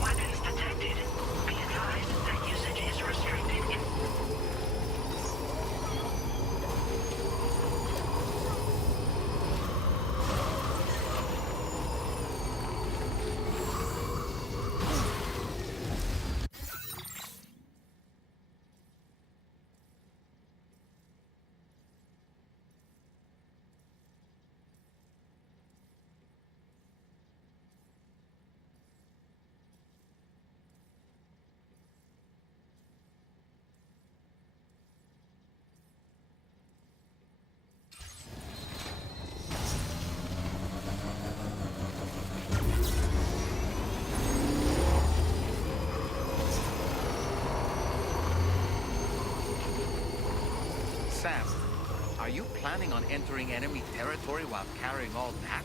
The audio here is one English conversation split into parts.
Weapons detected. Be advised that usage is restricted in Sam, are you planning on entering enemy territory while carrying all that?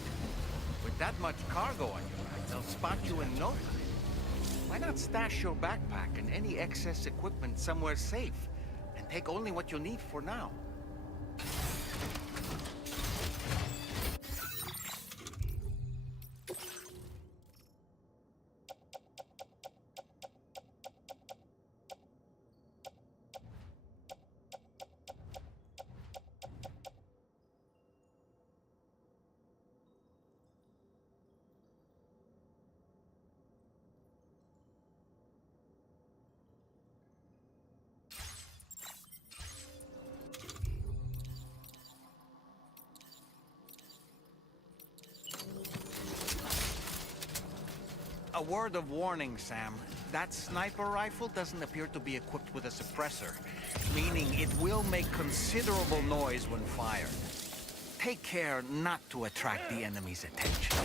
With that much cargo on your back, they'll spot you in no time. Why not stash your backpack and any excess equipment somewhere safe, and take only what you need for now? A word of warning, Sam. That sniper rifle doesn't appear to be equipped with a suppressor, meaning it will make considerable noise when fired. Take care not to attract the enemy's attention.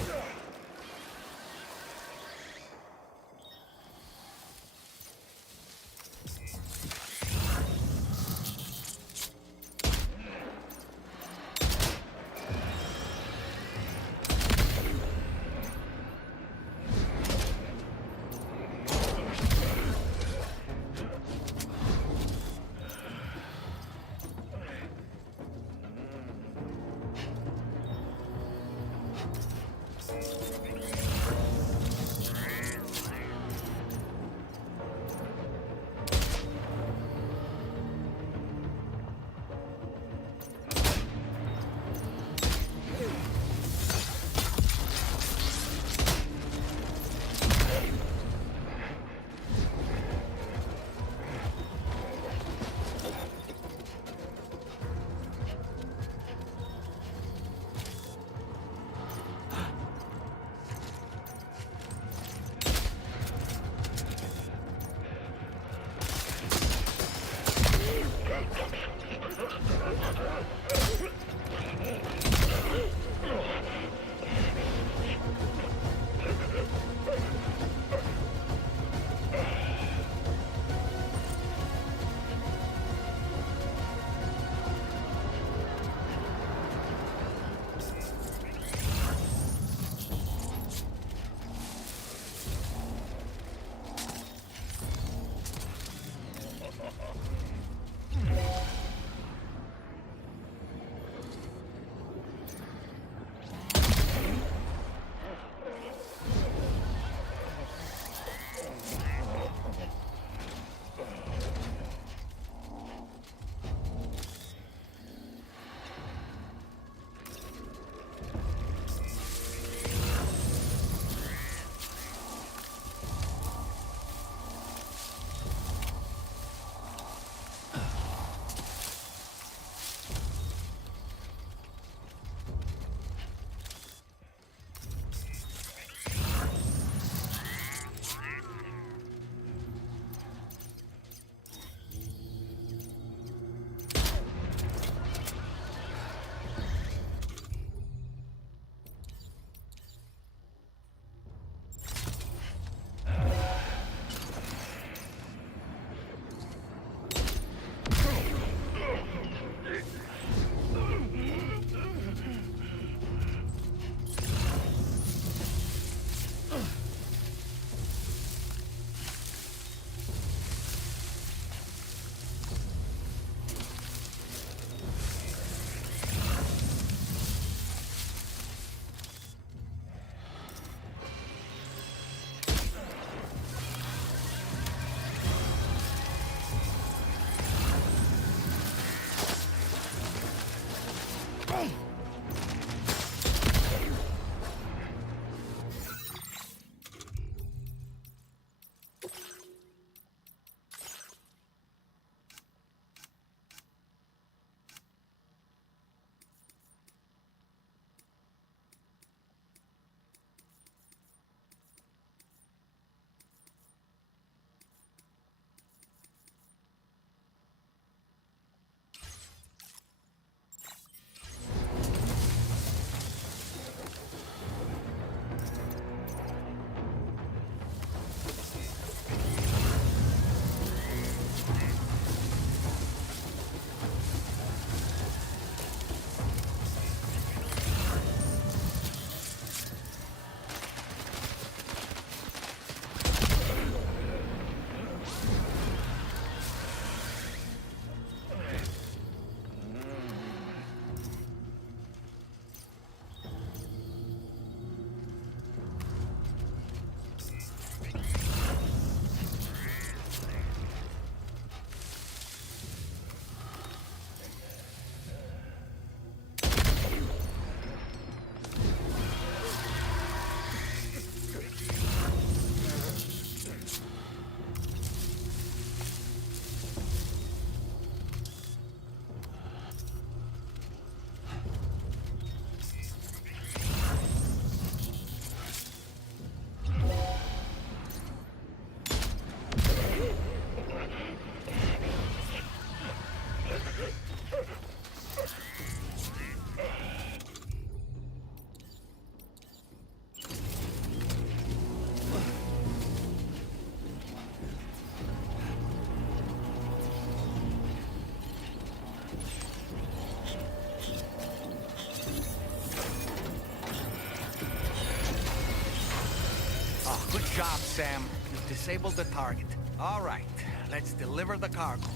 Stop, Sam. You've disabled the target. All right, let's deliver the cargo.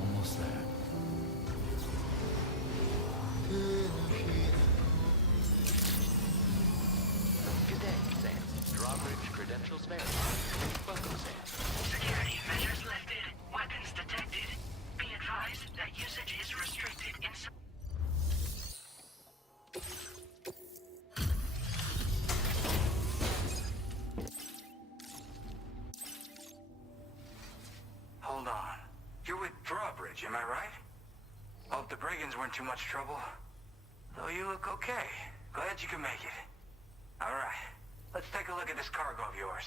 Almost there. Good day, Sam. Drawbridge credentials verified. Welcome, Sam. Security measures lifted. Weapons detected. Be advised that usage is restricted in some... Hold on. You're with Drawbridge, am I right? Hope the brigands weren't too much trouble. Though you look okay. Glad you can make it. Alright, let's take a look at this cargo of yours.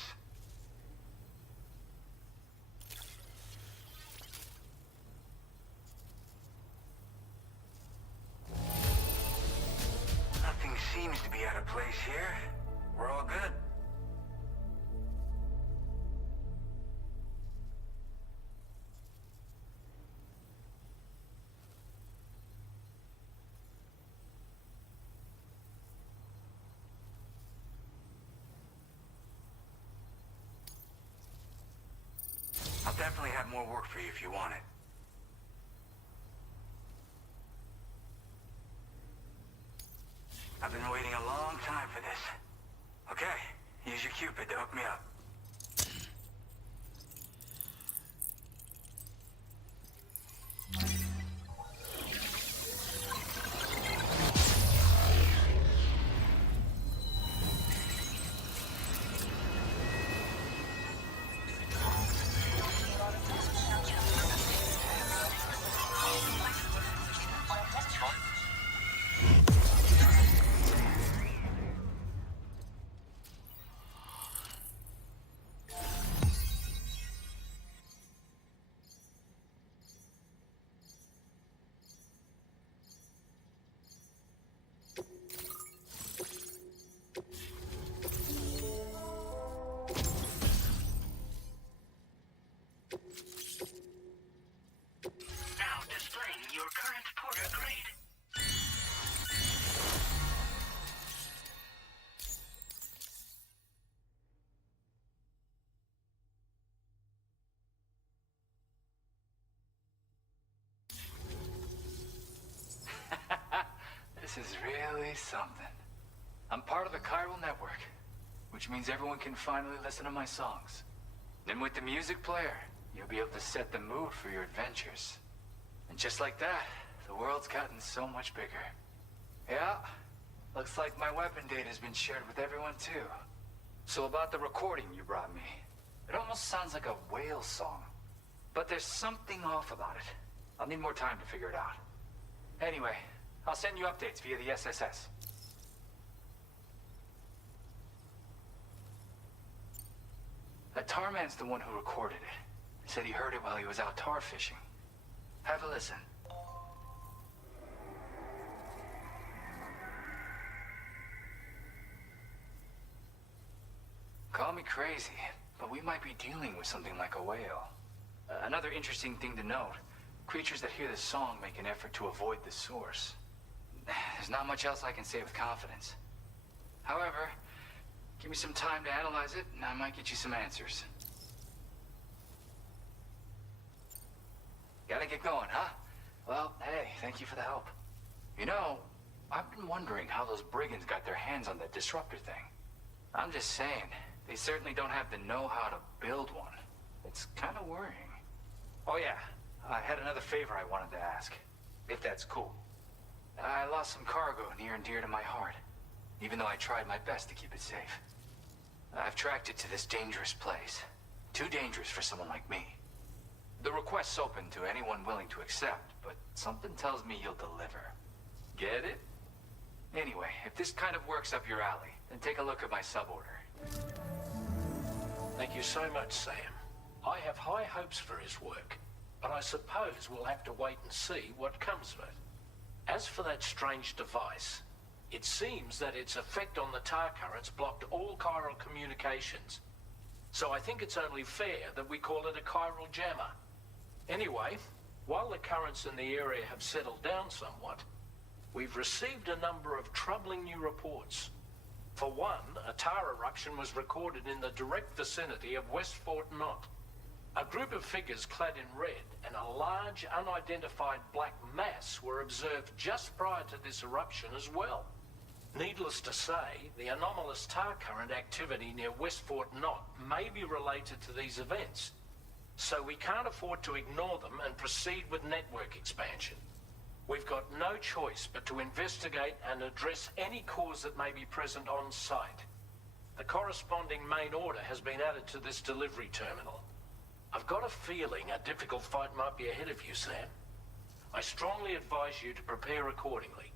Nothing seems to be out of place here. We're all good. I'll definitely have more work for you if you want it. I've been waiting a long time for this. Okay, use your Cupid to hook me up. I'm part of the chiral network, which means everyone can finally listen to my songs. Then with the music player, you'll be able to set the mood for your adventures. And just like that, the world's gotten so much bigger. Yeah, looks like my weapon data's been shared with everyone too. So about the recording you brought me, it almost sounds like a whale song. But there's something off about it. I'll need more time to figure it out. Anyway, I'll send you updates via the SSS. That Tarman's the one who recorded it. He said he heard it while he was out tar fishing. Have a listen. Call me crazy, but we might be dealing with something like a whale. Another interesting thing to note, creatures that hear the song make an effort to avoid the source. There's not much else I can say with confidence. However, give me some time to analyze it, and I might get you some answers. Gotta get going, huh? Well, hey, thank you for the help. You know, I've been wondering how those brigands got their hands on that disruptor thing. I'm just saying, they certainly don't have the know-how to build one. It's kind of worrying. Oh yeah, I had another favor I wanted to ask, if that's cool. I lost some cargo near and dear to my heart, even though I tried my best to keep it safe. I've tracked it to this dangerous place. Too dangerous for someone like me. The request's open to anyone willing to accept, but something tells me you'll deliver. Get it? Anyway, if this kind of works up your alley, then take a look at my suborder. Thank you so much, Sam. I have high hopes for his work, but I suppose we'll have to wait and see what comes of it. As for that strange device, it seems that its effect on the tar currents blocked all chiral communications. So I think it's only fair that we call it a chiral jammer. Anyway, while the currents in the area have settled down somewhat, we've received a number of troubling new reports. For one, a tar eruption was recorded in the direct vicinity of West Fort Knot. A group of figures clad in red and a large unidentified black mass were observed just prior to this eruption as well. Needless to say, the anomalous tar current activity near West Fort Knot may be related to these events. So we can't afford to ignore them and proceed with network expansion. We've got no choice but to investigate and address any cause that may be present on site. The corresponding main order has been added to this delivery terminal. I've got a feeling a difficult fight might be ahead of you, Sam. I strongly advise you to prepare accordingly.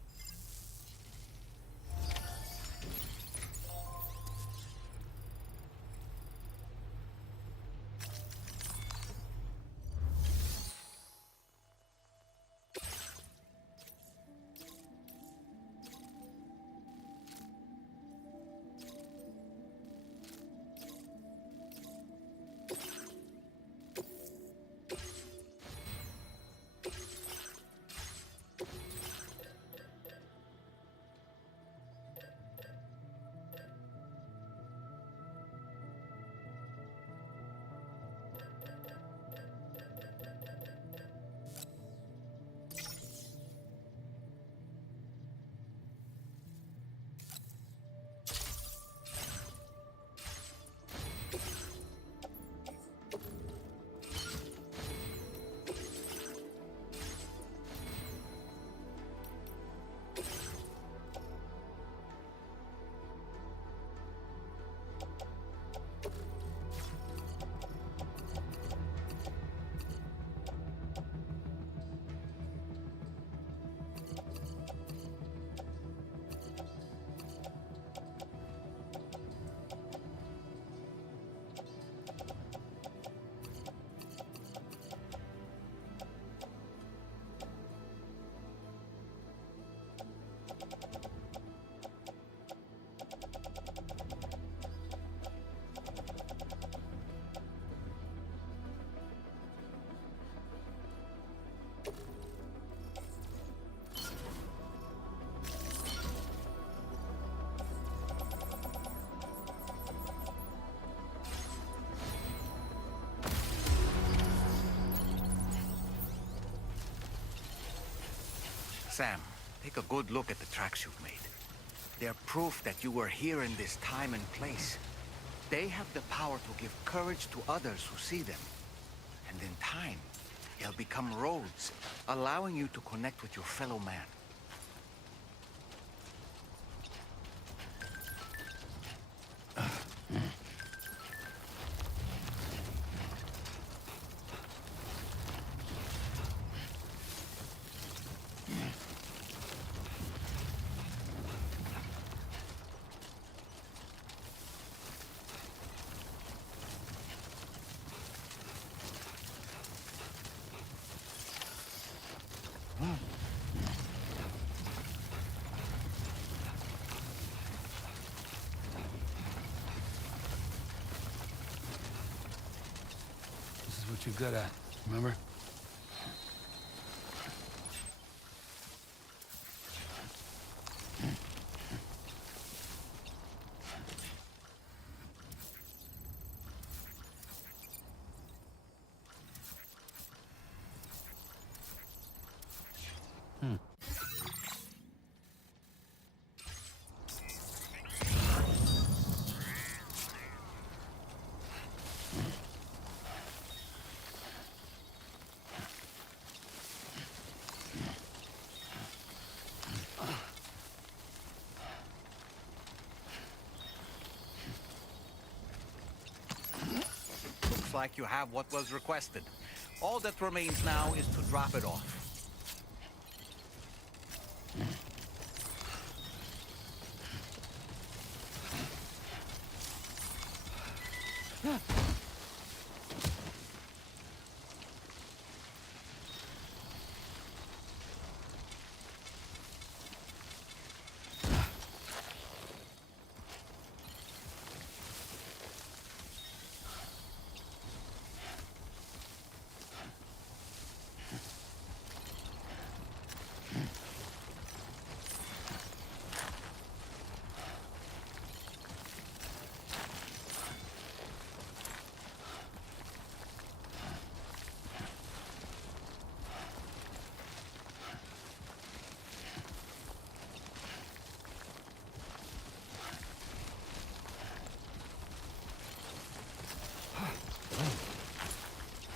Sam, take a good look at the tracks you've made. They're proof that you were here in this time and place. They have the power to give courage to others who see them. And in time, they'll become roads, allowing you to connect with your fellow man. This is what you're good at, remember? Looks like you have what was requested. All that remains now is to drop it off.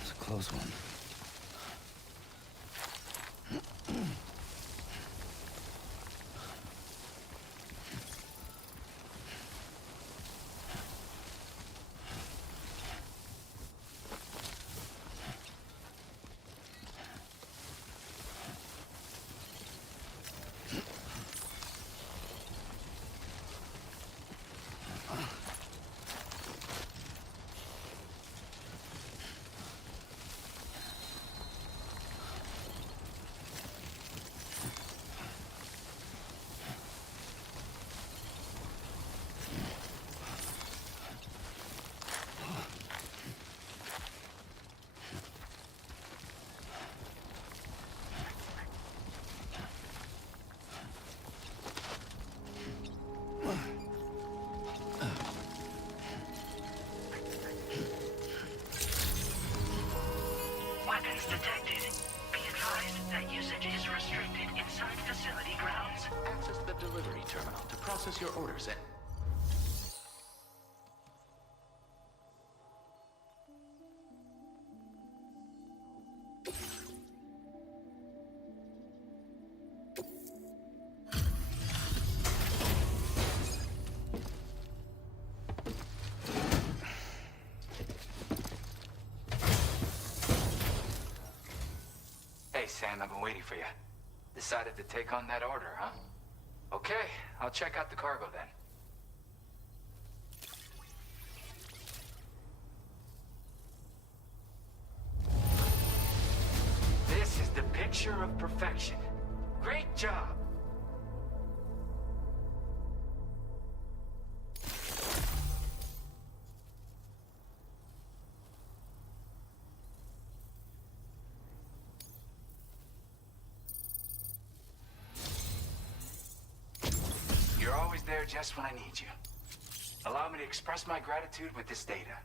It's a close one. Weapons detected. Be advised that usage is restricted inside facility grounds. Access the delivery terminal to process your orders and... Hey, Sam, I've been waiting for you. Decided to take on that order, huh? Okay, I'll check out the cargo then. This is the picture of perfection. Great job! You're always there just when I need you. Allow me to express my gratitude with this data.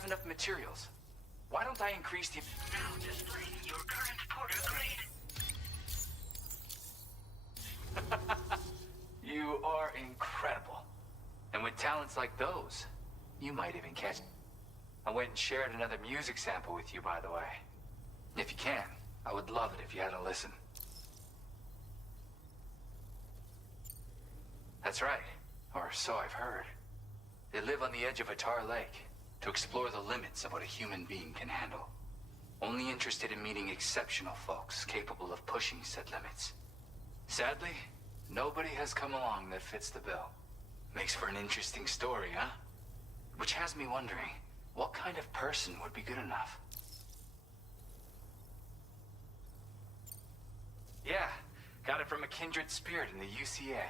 have enough materials. Why don't I increase the... Now displaying your current Porter grade. You are incredible. And with talents like those, you might even catch... I went and shared another music sample with you, by the way. If you can, I would love it if you had a listen. That's right, or so I've heard. They live on the edge of a tar lake to explore the limits of what a human being can handle. Only interested in meeting exceptional folks capable of pushing said limits. Sadly, nobody has come along that fits the bill. Makes for an interesting story, huh? Which has me wondering, what kind of person would be good enough? Yeah, got it from a kindred spirit in the UCA.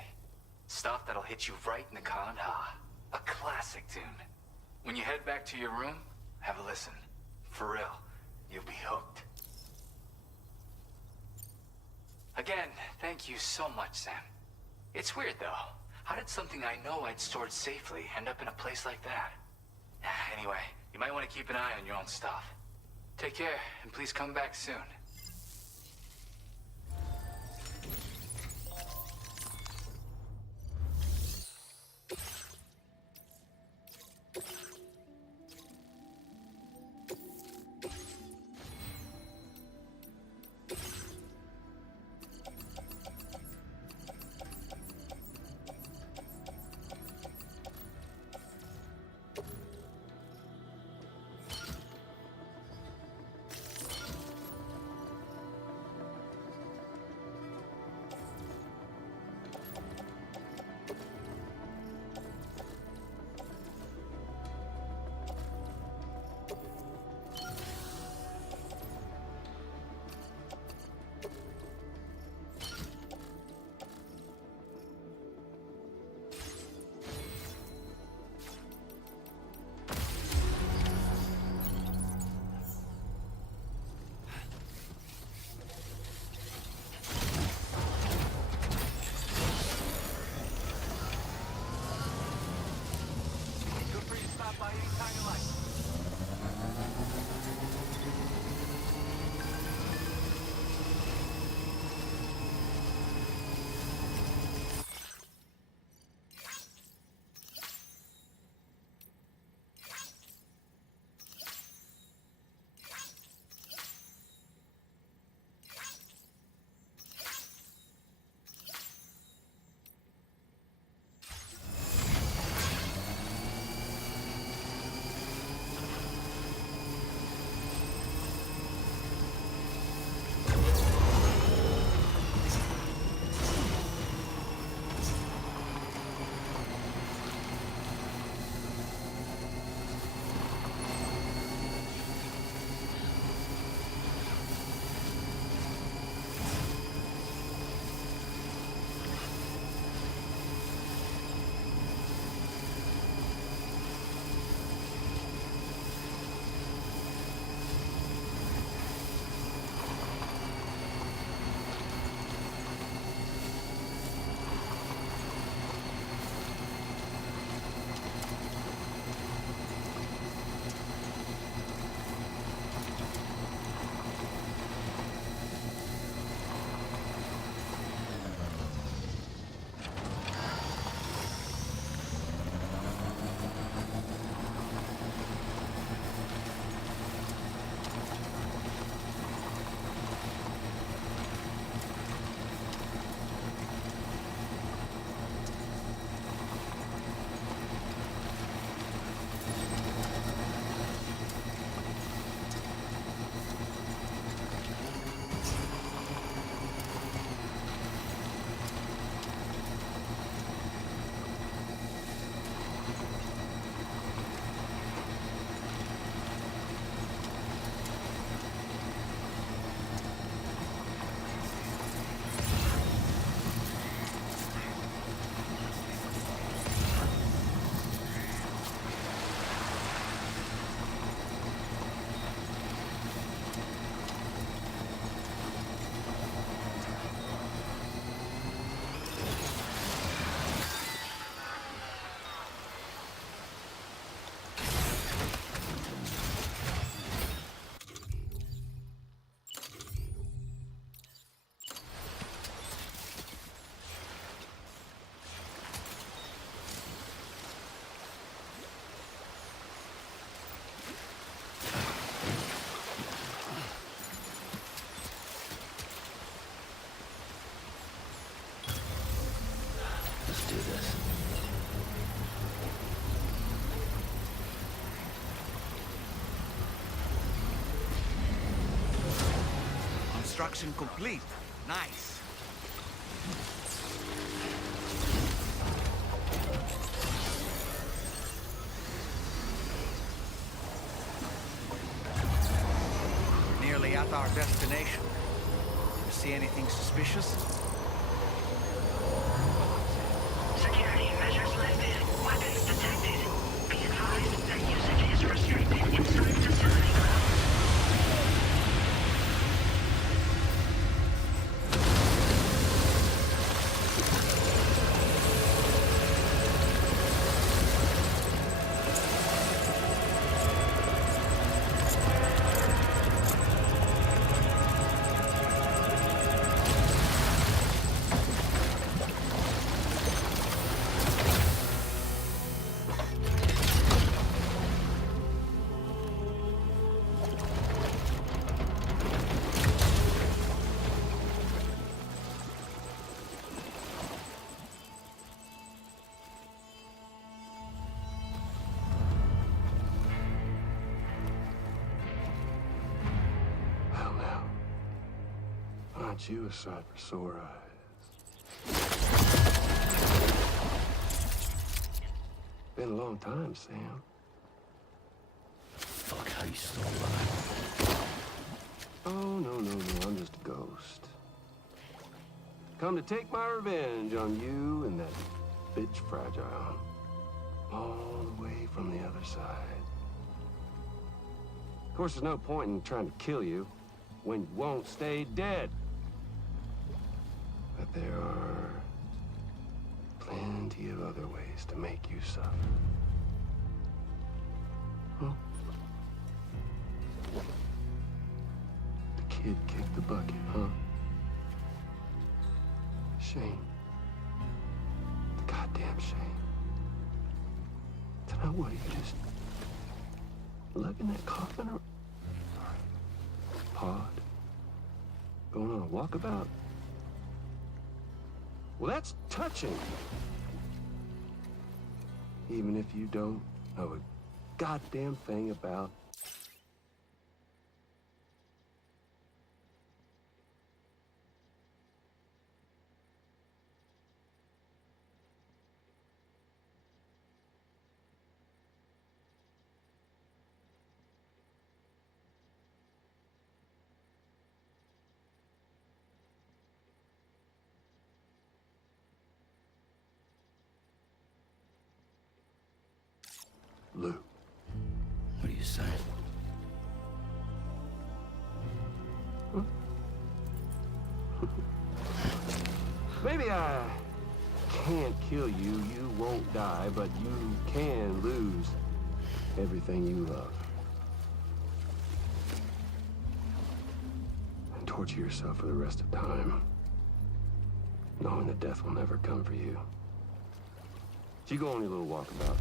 Stuff that'll hit you right in the con-ha. A classic tune. When you head back to your room, have a listen. For real, you'll be hooked. Again, thank you so much, Sam. It's weird, though. How did something I know I'd stored safely end up in a place like that? Anyway, you might want to keep an eye on your own stuff. Take care, and please come back soon. Construction complete. Nice. Nearly at our destination. You see anything suspicious? Security measures lifted. Weapons detected. Be advised that usage is restricted inside facility grounds. Well, now, aren't you a sight for sore eyes? Been a long time, Sam. Fuck, how you still alive? Oh, no, I'm just a ghost. Come to take my revenge on you and that bitch Fragile. All the way from the other side. Of course, there's no point in trying to kill you when you won't stay dead. But there are plenty of other ways to make you suffer. Huh? The kid kicked the bucket, huh? Shame. The goddamn shame. So now what, are you just lugging that coffin or pod? Going on a walkabout? Well, that's touching. Even if you don't know a goddamn thing about Lou. What are you saying? Maybe I can't kill you, you won't die, but you can lose everything you love. And torture yourself for the rest of time, knowing that death will never come for you. So you go on your little walkabout.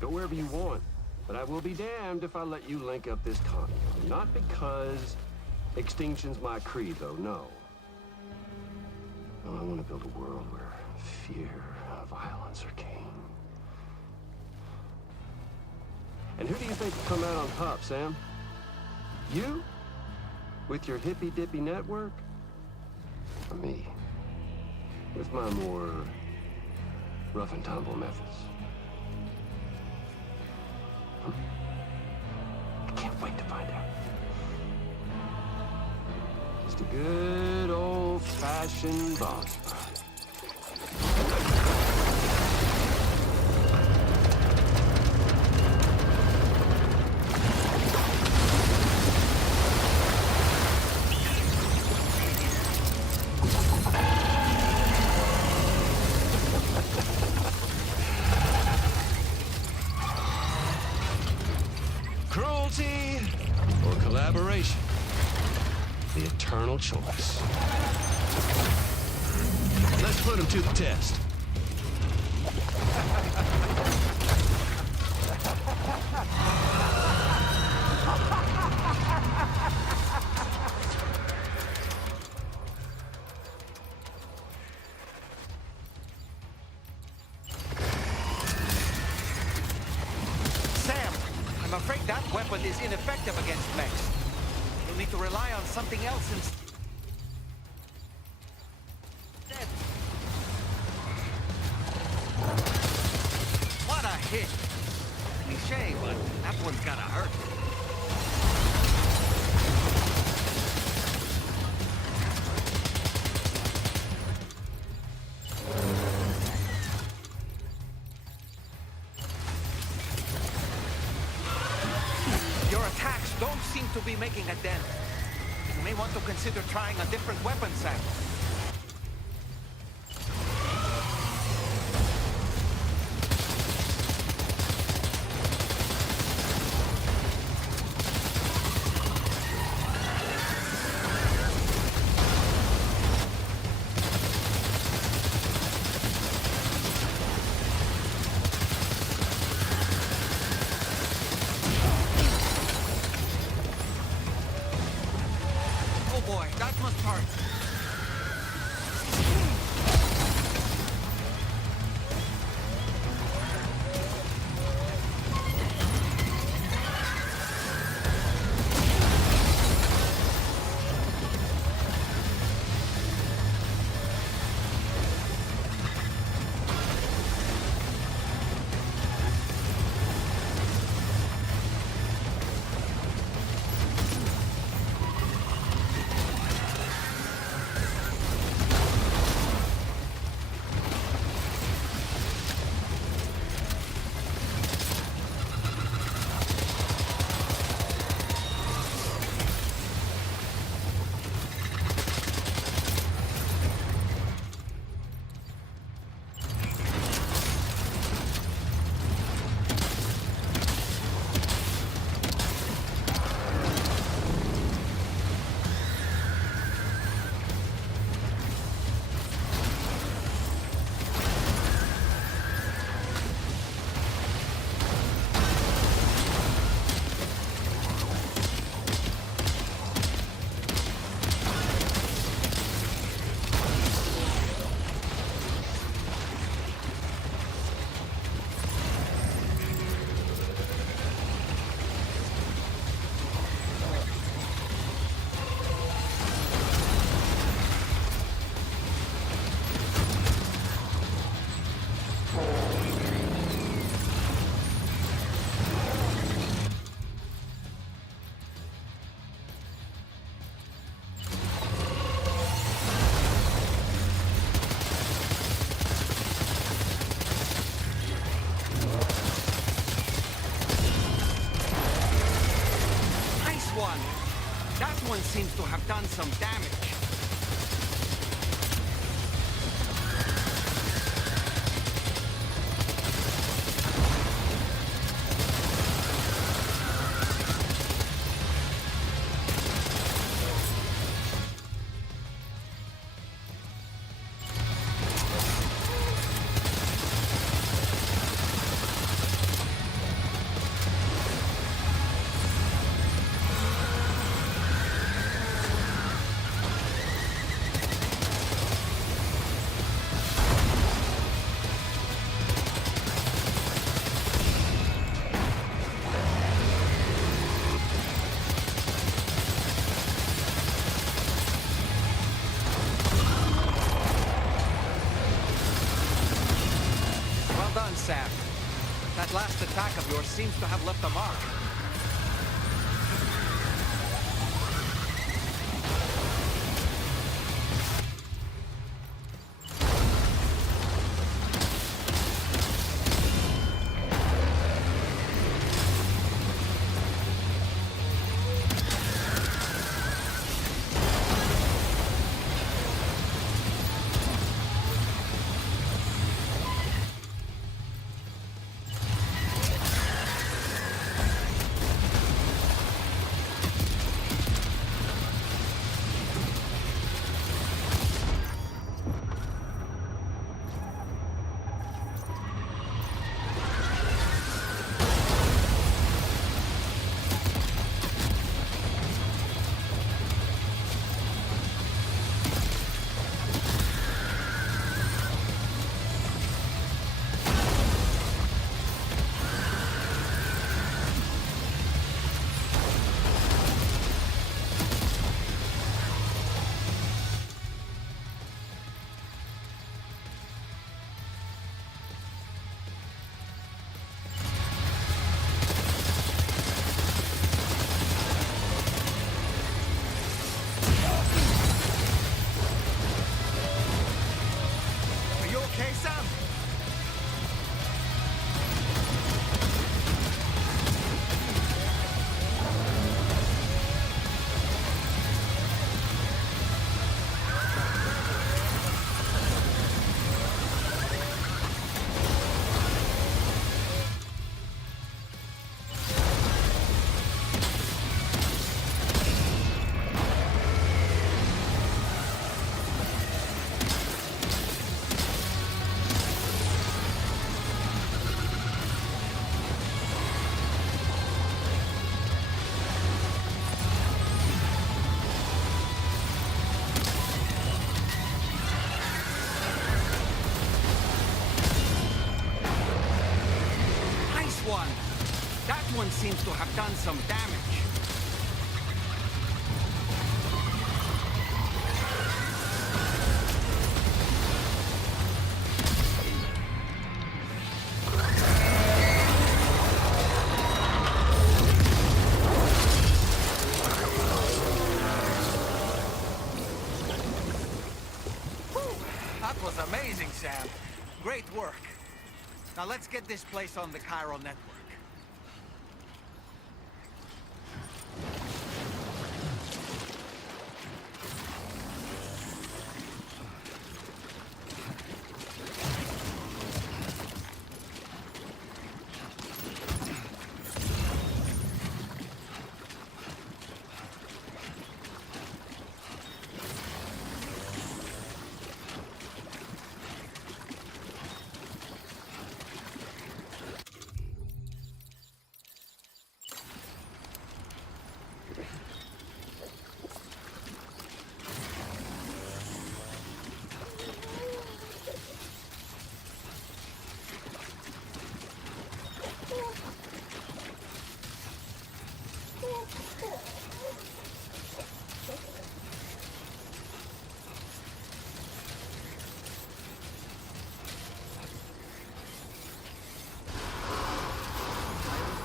Go wherever you want, but I will be damned if I let you link up this continent. Not because extinction's my creed, though, no. No, I want to build a world where fear and violence are king. And who do you think will come out on top, Sam? You? With your hippy-dippy network? Or me? With my more rough and tumble methods? I can't wait to find out. Just a good old-fashioned boss fight. Cruelty or collaboration? The eternal choice. Let's put him to the test. Sam, I'm afraid that weapon is ineffective against mechs. You'll need to rely on something else instead. What a hit! Cliche, but that one's gotta hurt. Your attacks don't seem to be making a dent. You may want to consider trying a different weapon set. Oh boy, that must hurt. That one seems to have done some damage. Well done, Sam. That last attack of yours seems to have left a mark. seems to have done some damage. That was amazing, Sam. Great work. Now let's get this place on the chiral network.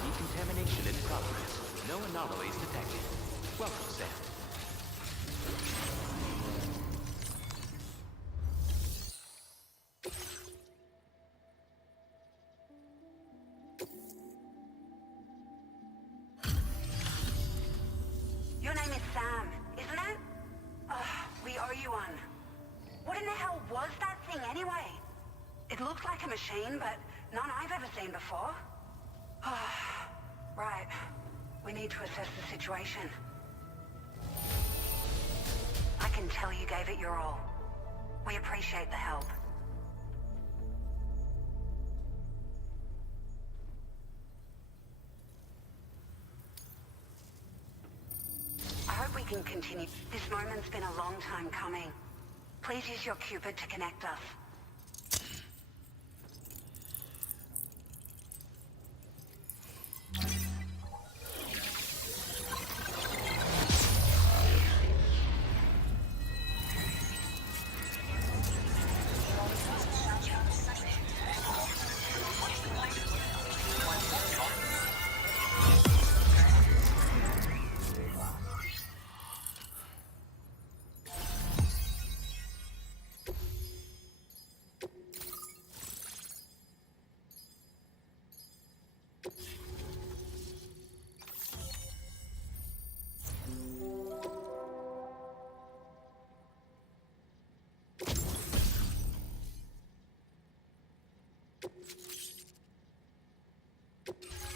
Decontamination in progress. No anomalies detected. Welcome, Sam. Your name is Sam, isn't it? We owe you one. What in the hell was that thing anyway? It looked like a machine, but none I've ever seen before. Right. We need to assess the situation. I can tell you gave it your all. We appreciate the help. I hope we can continue. This moment's been a long time coming. Please use your Cupid to connect us.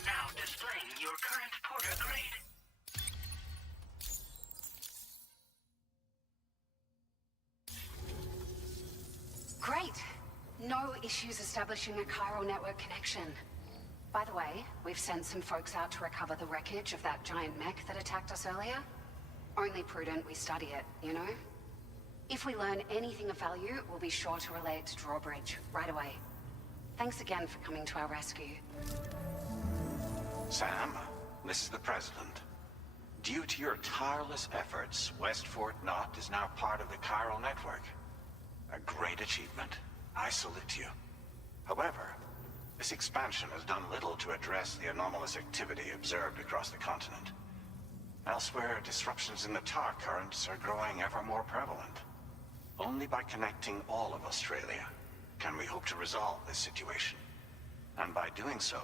Now displaying your current porter grade. Great. No issues establishing a chiral network connection. By the way, we've sent some folks out to recover the wreckage of that giant mech that attacked us earlier. Only prudent we study it, you know? If we learn anything of value, we'll be sure to relay it to Drawbridge right away. Thanks again for coming to our rescue. Sam, this is the President. Due to your tireless efforts, West Fort Knot is now part of the chiral network. A great achievement. I salute you. However, this expansion has done little to address the anomalous activity observed across the continent. Elsewhere, disruptions in the tar currents are growing ever more prevalent. Only by connecting all of Australia can we hope to resolve this situation. And by doing so,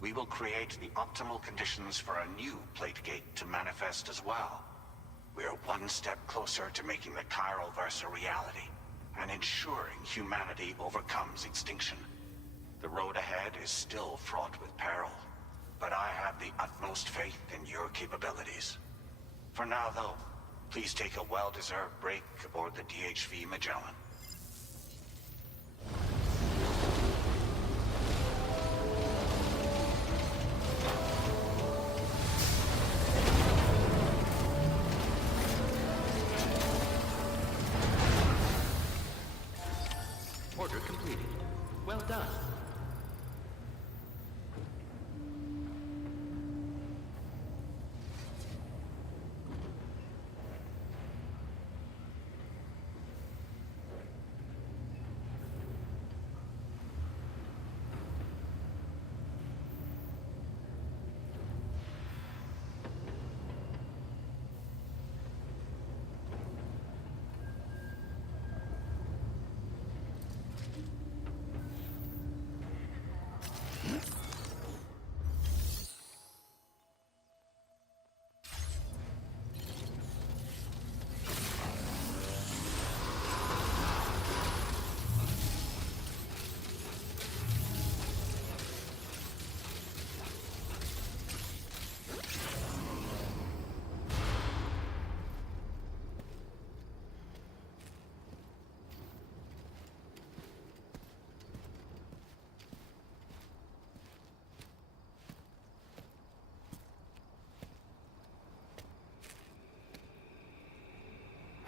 we will create the optimal conditions for a new Plategate to manifest as well. We are one step closer to making the chiral verse a reality, and ensuring humanity overcomes extinction. The road ahead is still fraught with peril, but I have the utmost faith in your capabilities. For now, though, please take a well-deserved break aboard the DHV Magellan. Order completed. Well done.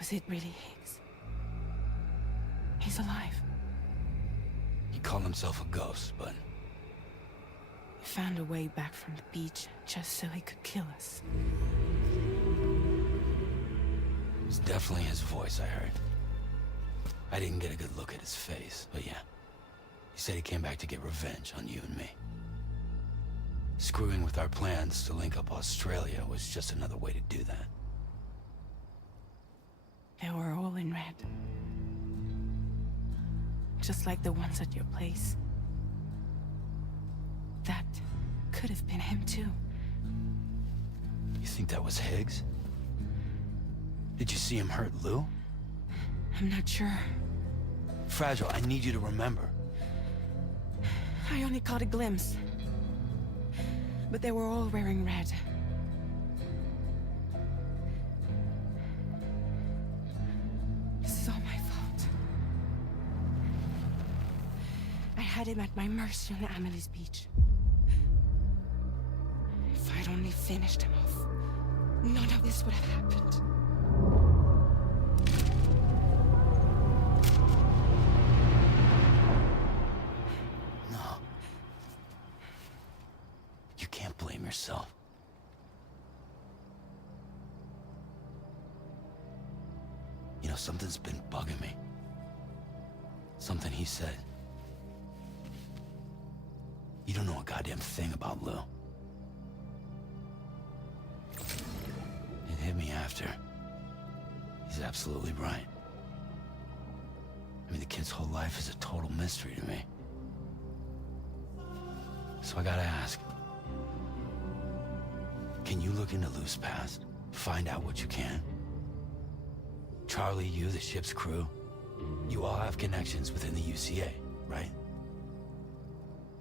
Was it really Higgs? He's alive. He called himself a ghost, but He found a way back from the beach just so he could kill us. it was definitely his voice I heard. I didn't get a good look at his face, but yeah. He said he came back to get revenge on you and me. Screwing with our plans to link up Australia was just another way to do that. They were all in red. Just like the ones at your place. That could have been him too. You think that was Higgs? Did you see him hurt Lou? I'm not sure. Fragile, I need you to remember. I only caught a glimpse. But they were all wearing red. This is all my fault. I had him at my mercy on Amelie's beach. If I'd only finished him off, none of this would have happened. No. You can't blame yourself. You know, something's been bugging me. Something he said. You don't know a goddamn thing about Lou. It hit me after. He's absolutely right. I mean, the kid's whole life is a total mystery to me. So I gotta ask. Can you look into Lou's past? Find out what you can? Charlie, you, the ship's crew, you all have connections within the UCA, right?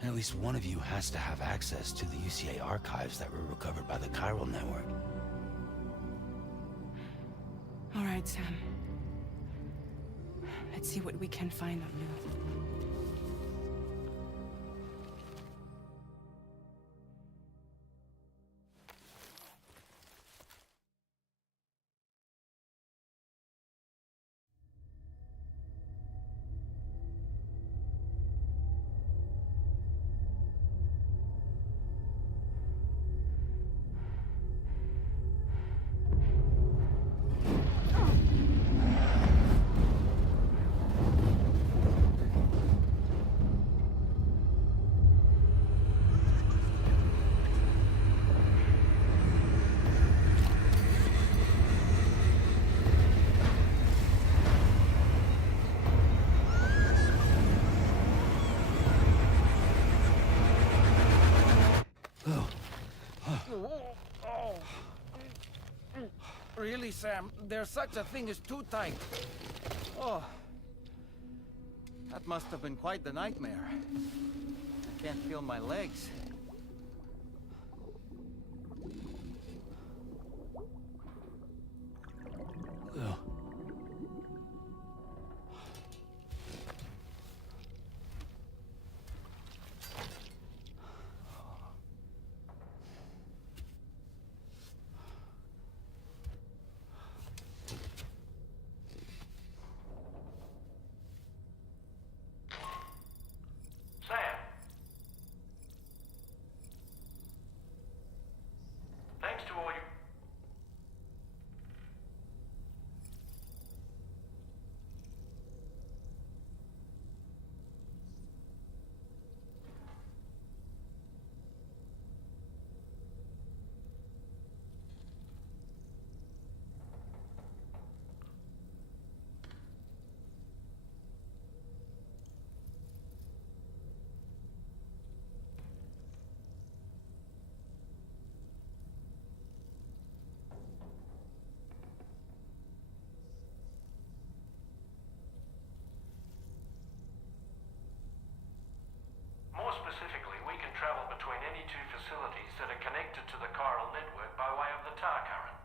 And at least one of you has to have access to the UCA archives that were recovered by the Chiral Network. All right, Sam. Let's see what we can find on Lou. Really, Sam? There's such a thing as too tight. Oh. That must have been quite the nightmare. I can't feel my legs. Lou. Sam. Thanks to all you... More specifically, we can travel between any two facilities that are connected to the chiral network by way of the tar current.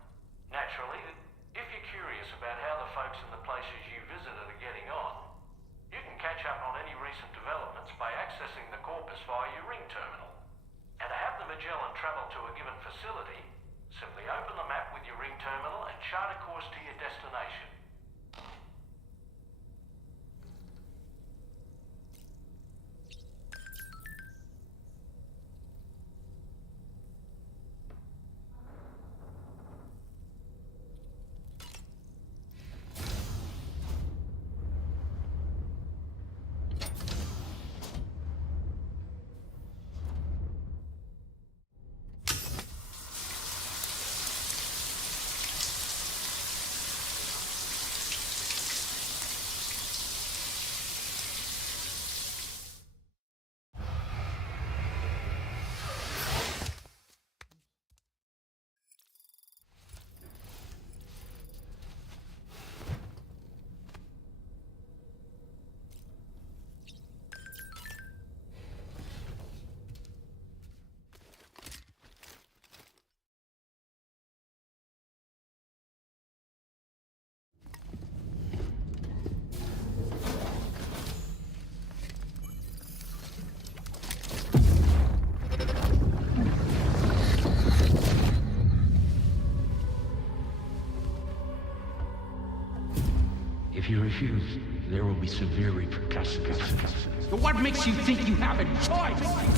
Naturally, if you're curious about how the folks in the places you visited are getting on, you can catch up on any recent developments by accessing the corpus via your ring terminal. And to have the Magellan travel to a given facility, simply open the map with your ring terminal and chart a course to your destination. If you refuse, there will be severe repercussions. What makes you think you have a choice?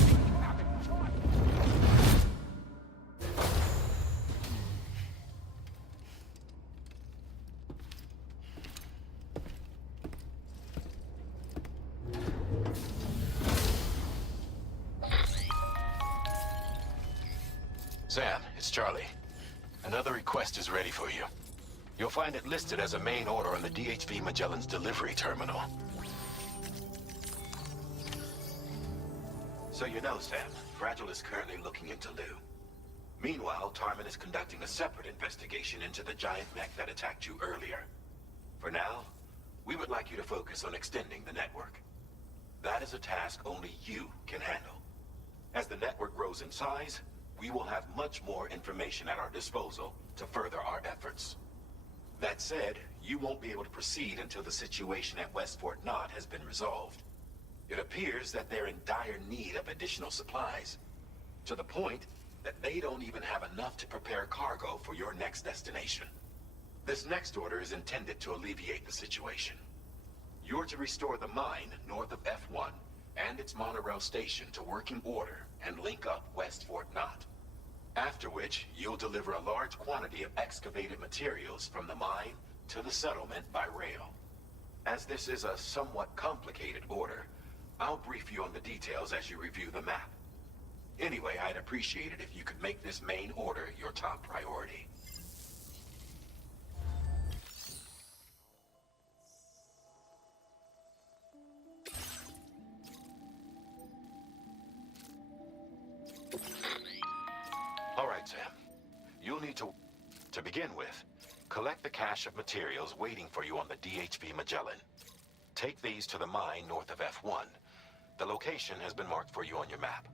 Sam, it's Charlie. Another request is ready for you. You'll find it listed as a main order on the DHV Magellan's delivery terminal. So you know, Sam, Fragile is currently looking into Lou. Meanwhile, Tarman is conducting a separate investigation into the giant mech that attacked you earlier. For now, we would like you to focus on extending the network. That is a task only you can handle. As the network grows in size, we will have much more information at our disposal to further our efforts. That said, you won't be able to proceed until the situation at West Fort Knott has been resolved. It appears that they're in dire need of additional supplies, to the point that they don't even have enough to prepare cargo for your next destination. This next order is intended to alleviate the situation. You're to restore the mine north of F1 and its monorail station to working order and link up West Fort Knott. After which, you'll deliver a large quantity of excavated materials from the mine to the settlement by rail. As this is a somewhat complicated order, I'll brief you on the details as you review the map. Anyway, I'd appreciate it if you could make this main order your top priority. All right, Sam. You'll need to begin with, collect the cache of materials waiting for you on the DHV Magellan. Take these to the mine north of F1. The location has been marked for you on your map.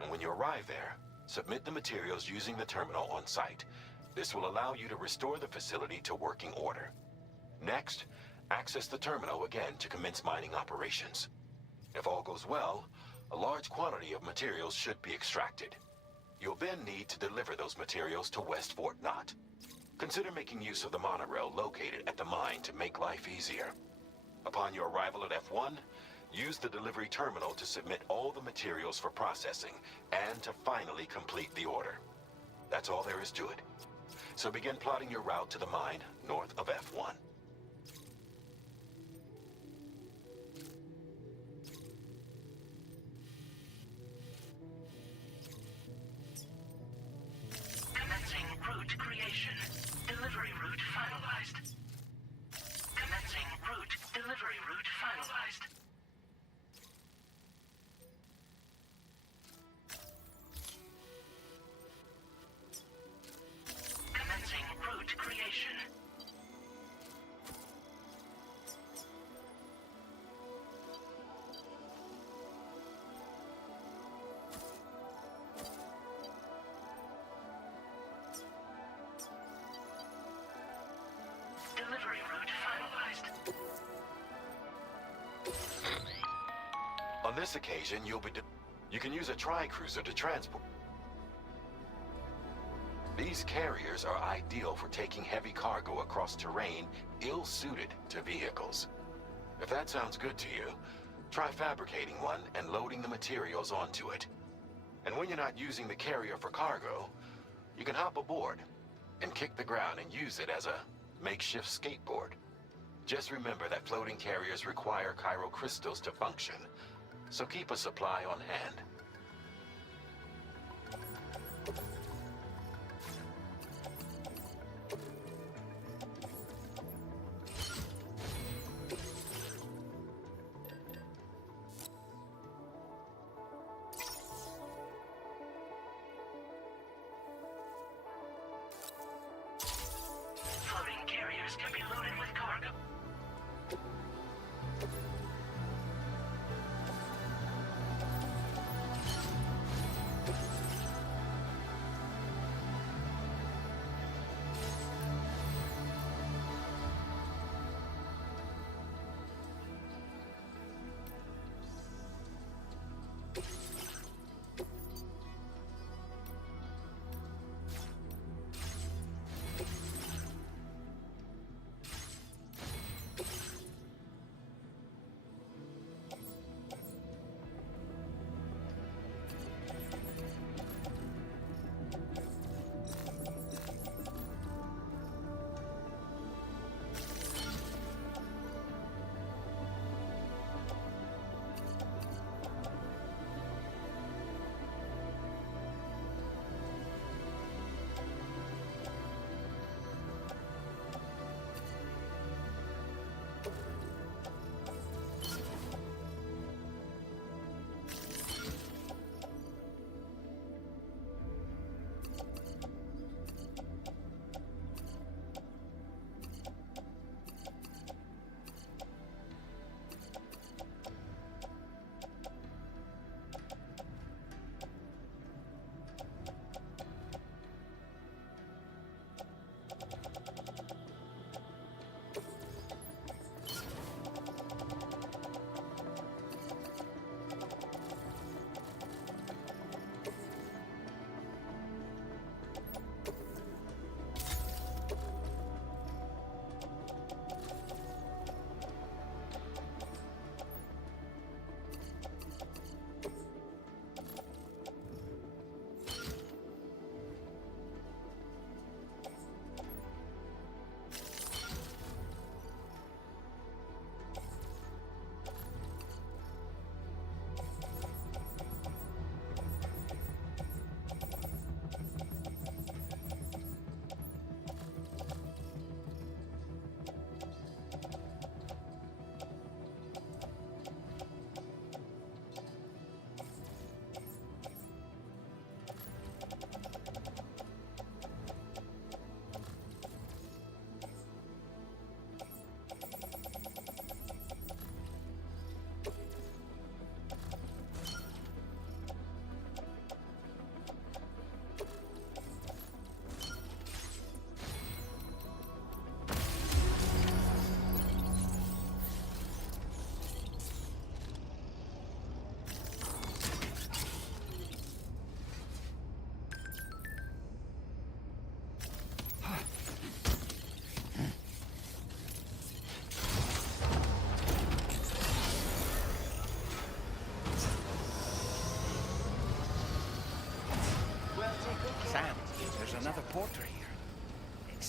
And when you arrive there, submit the materials using the terminal on site. This will allow you to restore the facility to working order. Next, access the terminal again to commence mining operations. If all goes well, a large quantity of materials should be extracted. You'll then need to deliver those materials to West Fort Knott. Consider making use of the monorail located at the mine to make life easier. Upon your arrival at F1, use the delivery terminal to submit all the materials for processing and to finally complete the order. That's all there is to it. So begin plotting your route to the mine north of F1. Commencing route creation. Delivery route finalized. Commencing route. Delivery route finalized. Commencing route creation. Delivery route finalized. On this occasion, you can use a tri-cruiser to transport. These carriers are ideal for taking heavy cargo across terrain ill-suited to vehicles. If that sounds good to you, try fabricating one and loading the materials onto it. And when you're not using the carrier for cargo, you can hop aboard and kick the ground and use it as a makeshift skateboard. Just remember that floating carriers require chiral crystals to function, so keep a supply on hand. Floating carriers can be loaded with cargo.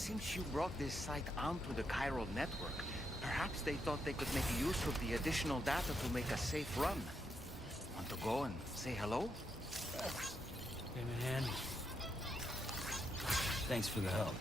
Since you brought this site onto the chiral network, perhaps they thought they could make use of the additional data to make a safe run. Want to go and say hello? Game in hand. Thanks for the help.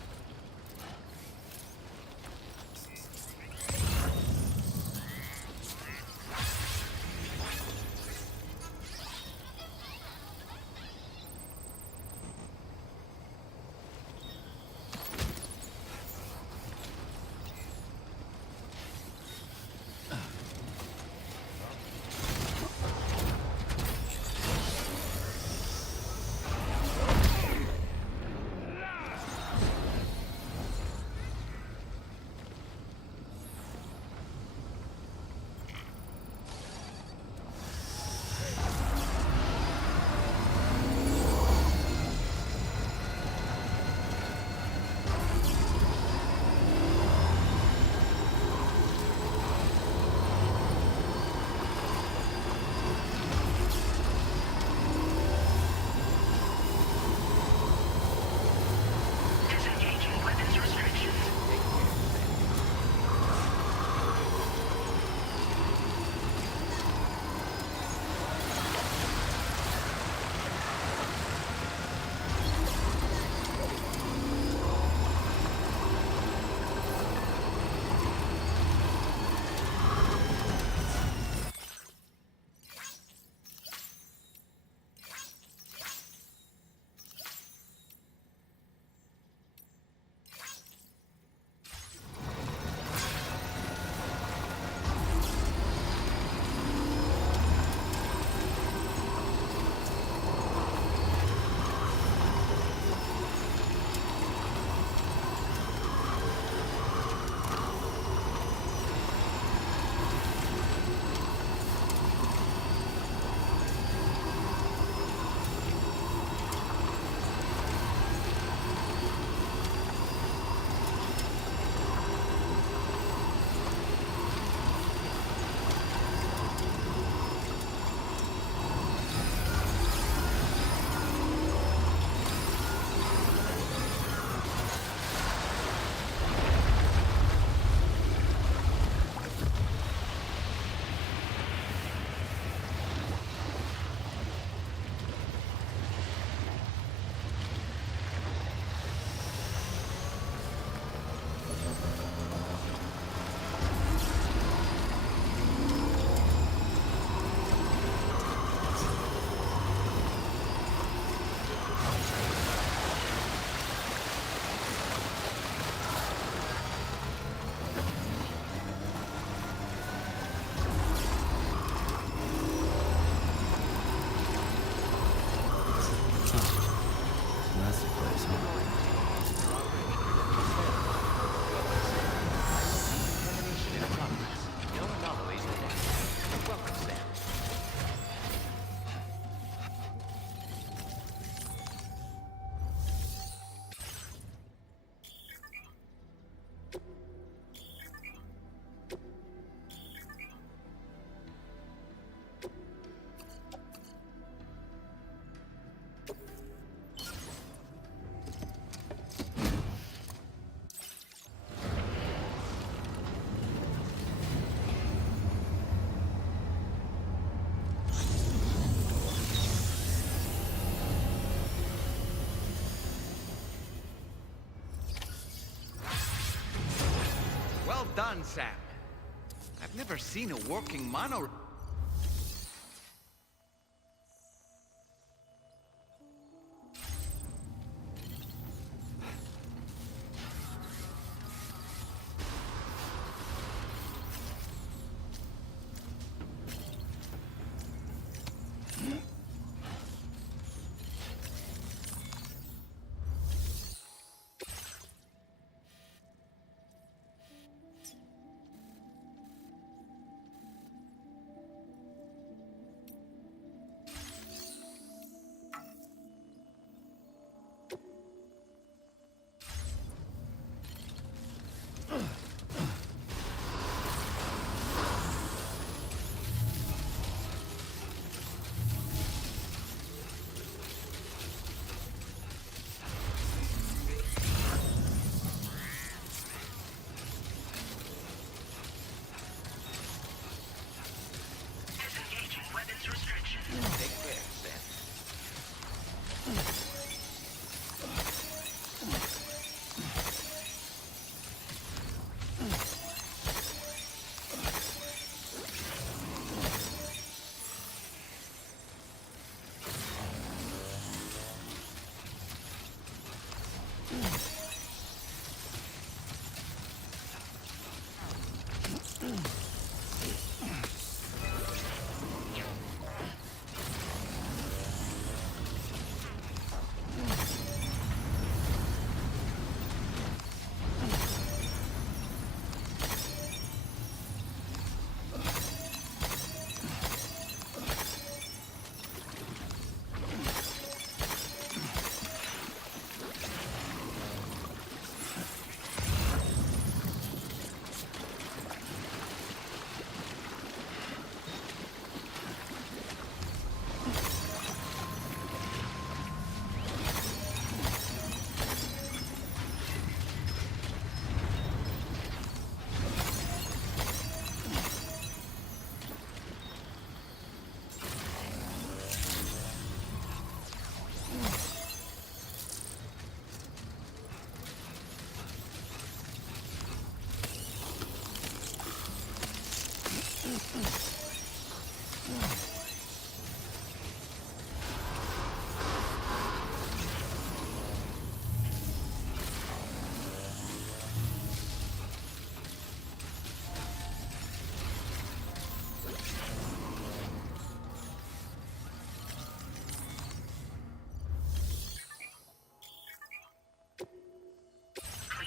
Disengaging weapons restrictions. That's the place, huh? Decontamination in progress. No anomalies detected. Welcome, Sam. Well done, Sam. I've never seen a working mono... Please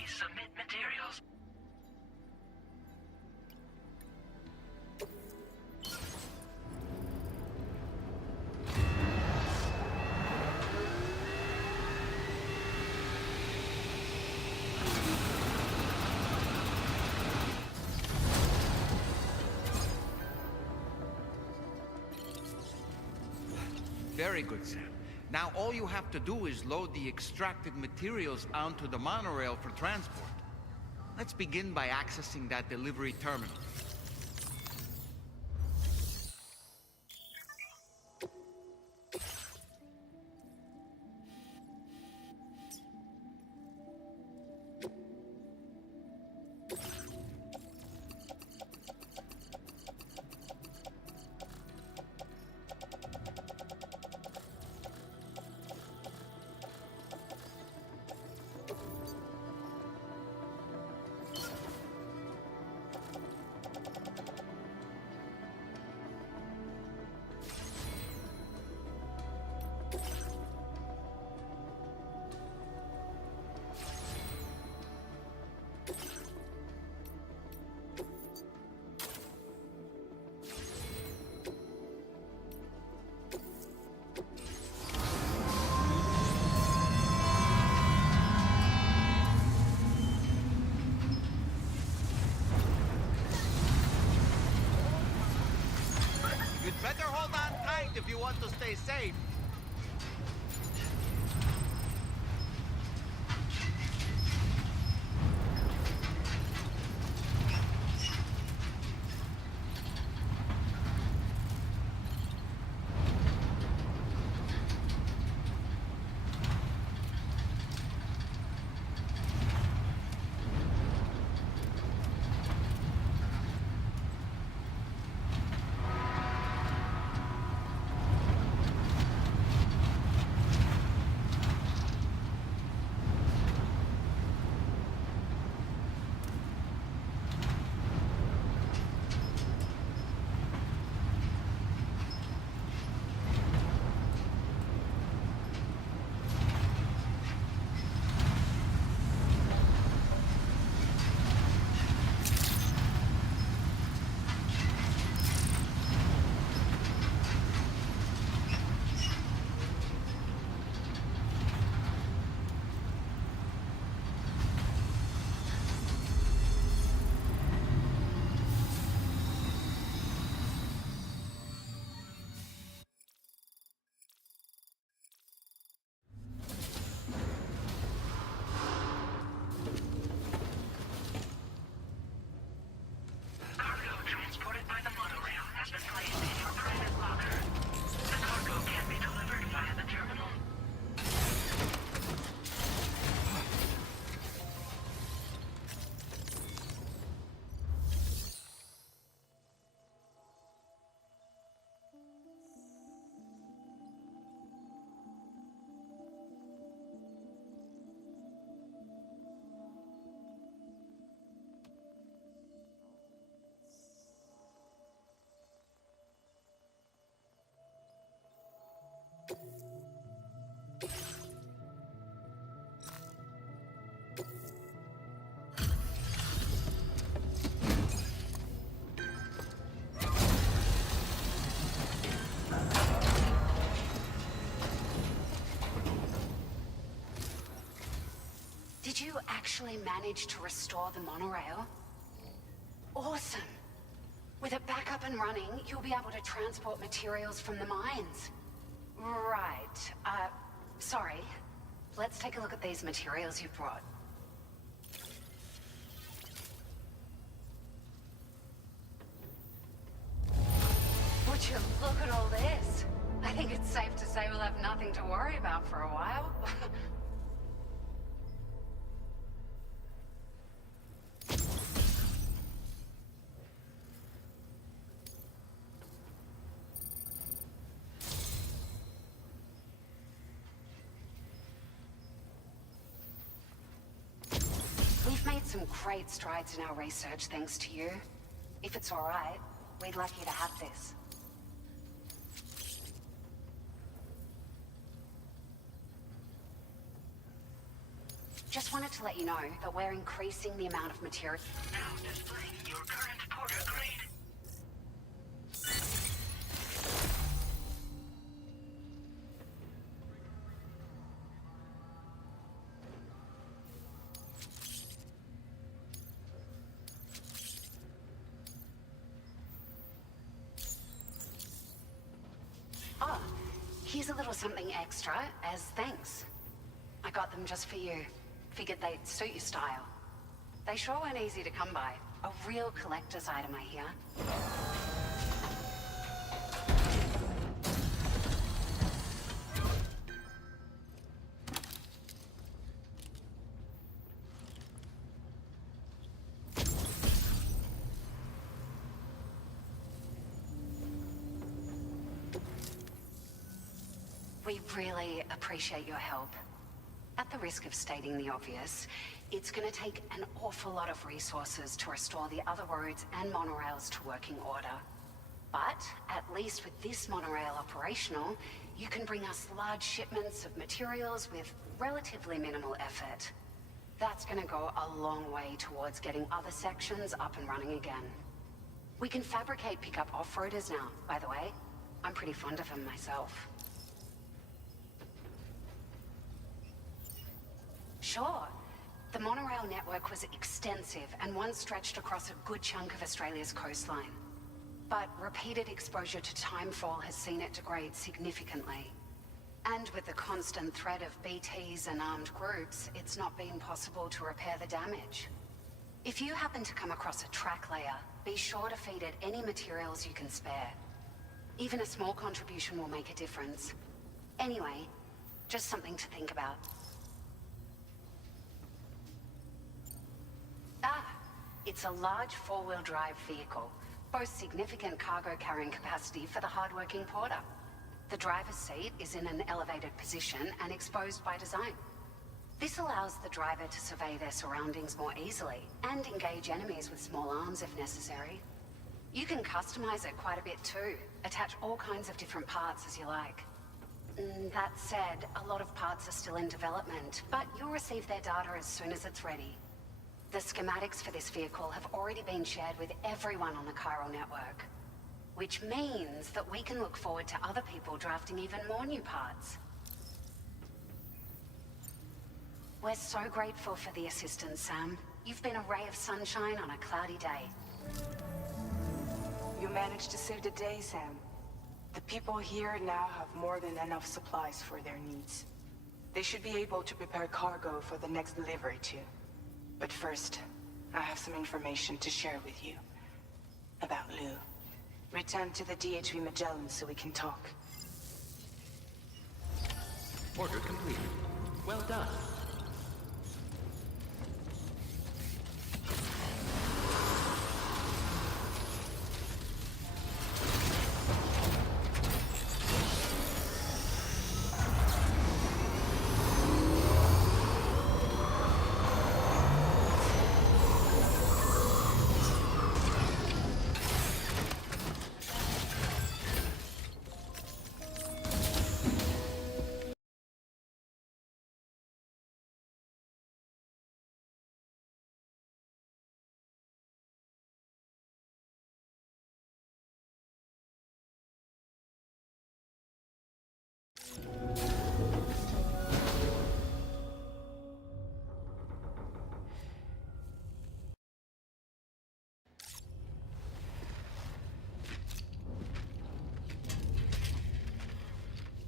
submit materials. Very good, Sam. Now all you have to do is load the extracted materials onto the monorail for transport. Let's begin by accessing that delivery terminal. You'd better hold on tight if you want to stay safe. Cargo transported by the monorail has been placed in your private locker. The cargo can be delivered via the terminal. Did you actually manage to restore the monorail? Awesome! With it back up and running, you'll be able to transport materials from the mines. Right. Sorry. Let's take a look at these materials you brought. Would you look at all this? I think it's safe to say we'll have nothing to worry about for a while. some great strides in our research thanks to you. If it's all right, we'd like you to have this. Just wanted to let you know that we're increasing the amount of material. Now displaying your current porter grade. Oh, here's a little something extra as thanks. I got them just for you. Figured they'd suit your style. They sure weren't easy to come by. A real collector's item, I hear. We really appreciate your help. At the risk of stating the obvious, it's gonna take an awful lot of resources to restore the other roads and monorails to working order. But at least with this monorail operational, you can bring us large shipments of materials with relatively minimal effort. That's gonna go a long way towards getting other sections up and running again. We can fabricate pickup off-roaders now, by the way. I'm pretty fond of them myself. Sure. The monorail network was extensive and once stretched across a good chunk of Australia's coastline. But repeated exposure to timefall has seen it degrade significantly. And with the constant threat of BTs and armed groups, it's not been possible to repair the damage. If you happen to come across a track layer, be sure to feed it any materials you can spare. Even a small contribution will make a difference. Anyway, just something to think about. It's a large four-wheel drive vehicle, boasts significant cargo carrying capacity for the hard-working porter. The driver's seat is in an elevated position and exposed by design. This allows the driver to survey their surroundings more easily and engage enemies with small arms if necessary. You can customize it quite a bit too, attach all kinds of different parts as you like. That said, a lot of parts are still in development, but you'll receive their data as soon as it's ready. The schematics for this vehicle have already been shared with everyone on the Chiral network, which means that we can look forward to other people drafting even more new parts. We're so grateful for the assistance, Sam. You've been a ray of sunshine on a cloudy day. You managed to save the day, Sam. The people here now have more than enough supplies for their needs. They should be able to prepare cargo for the next delivery too. But first, I have some information to share with you. About Lou. Return to the DHV Magellan so we can talk. Order completed. Well done.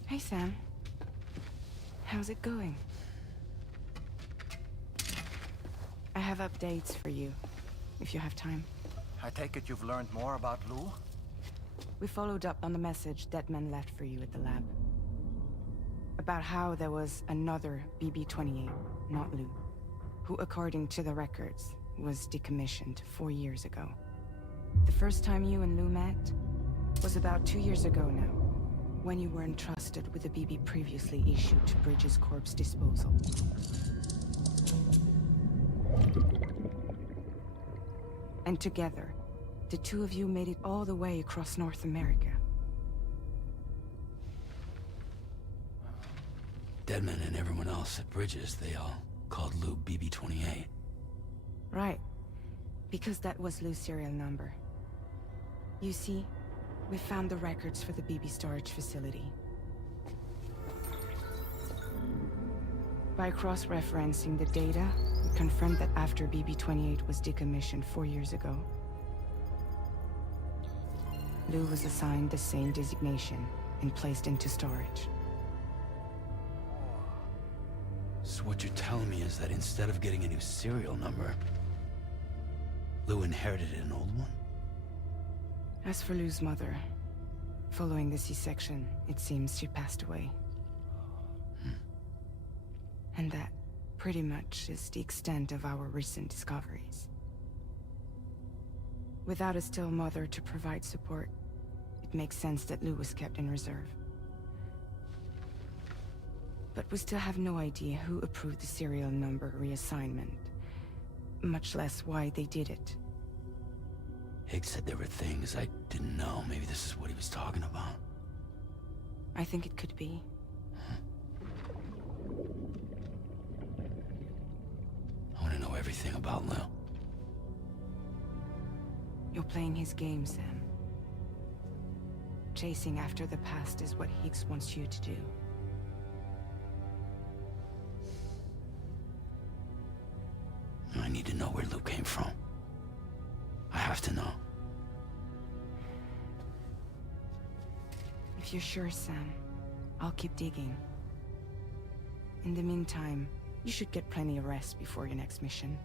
Hey, Sam. How's it going? I have updates for you, if you have time. I take it you've learned more about Lou? We followed up on the message Deadman left for you at the lab. About how there was another BB-28, not Lou, who, according to the records, was decommissioned 4 years ago. The first time you and Lou met was about 2 years ago now, when you were entrusted with the BB previously issued to Bridges Corp's disposal. And together, the two of you made it all the way across North America. Deadman and everyone else at Bridges, they all called Lou BB-28. Right. Because that was Lou's serial number. You see, we found the records for the BB storage facility. By cross-referencing the data, we confirmed that after BB-28 was decommissioned 4 years ago, Lou was assigned the same designation and placed into storage. So what you're telling me is that instead of getting a new serial number, Lou inherited an old one? As for Lou's mother, following the C-section, it seems she passed away. And that, pretty much, is the extent of our recent discoveries. Without a still mother to provide support, it makes sense that Lou was kept in reserve. But we still have no idea who approved the serial number reassignment, much less why they did it. Higgs said there were things I didn't know. Maybe this is what he was talking about. I think it could be. I want to know everything about Lou. You're playing his game, Sam. Chasing after the past is what Higgs wants you to do. I need to know where Lou came from. I have to know. If you're sure, Sam, I'll keep digging. In the meantime, you should get plenty of rest before your next mission.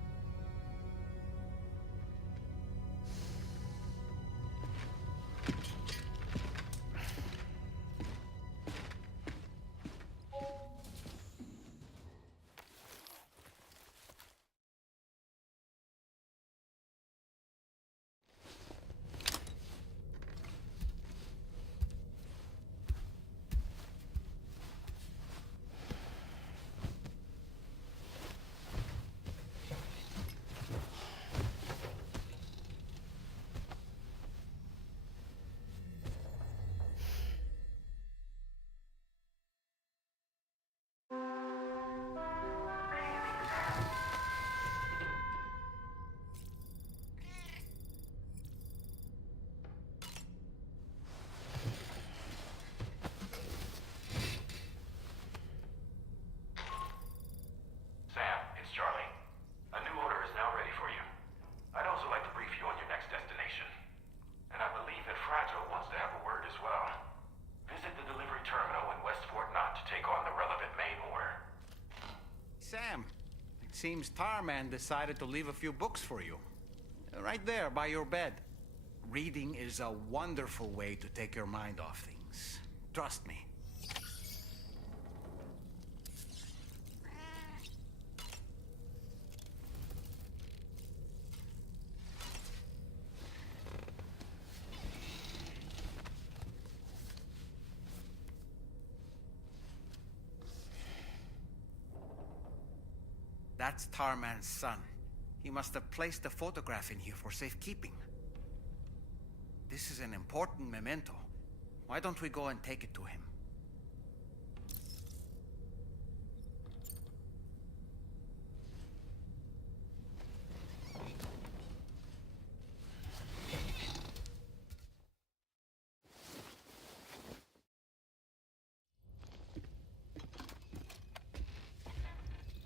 Sam, it's Charlie. A new order is now ready for you. I'd also like to brief you on your next destination. And I believe that Fragile wants to have a word as well. Visit the delivery terminal in West Fort Knott to take on the relevant main order. Sam, it seems Tarman decided to leave a few books for you. Right there, by your bed. Reading is a wonderful way to take your mind off things. Trust me. That's Tarman's son. He must have placed a photograph in here for safekeeping. This is an important memento. Why don't we go and take it to him?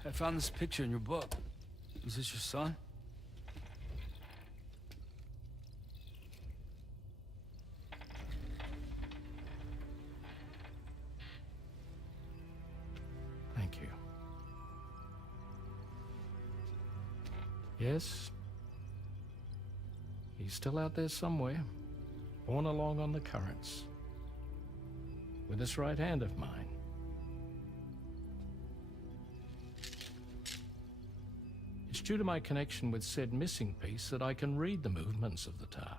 I found this picture in your book. Is this your son? Thank you. Yes. He's still out there somewhere, borne along on the currents, with this right hand of mine. It's due to my connection with said missing piece that I can read the movements of the tar.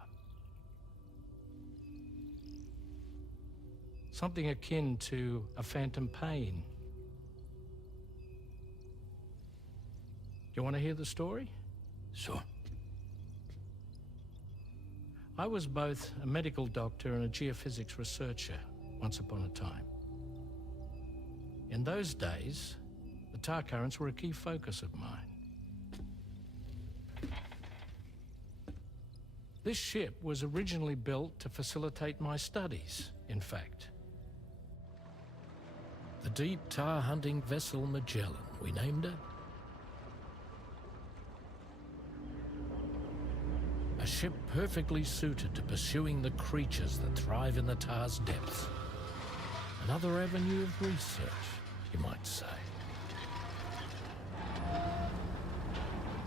Something akin to a phantom pain. You want to hear the story? Sure. I was both a medical doctor and a geophysics researcher once upon a time. In those days, the tar currents were a key focus of mine. This ship was originally built to facilitate my studies, in fact. The deep tar hunting vessel Magellan, we named it. A ship perfectly suited to pursuing the creatures that thrive in the tar's depths. Another avenue of research, you might say.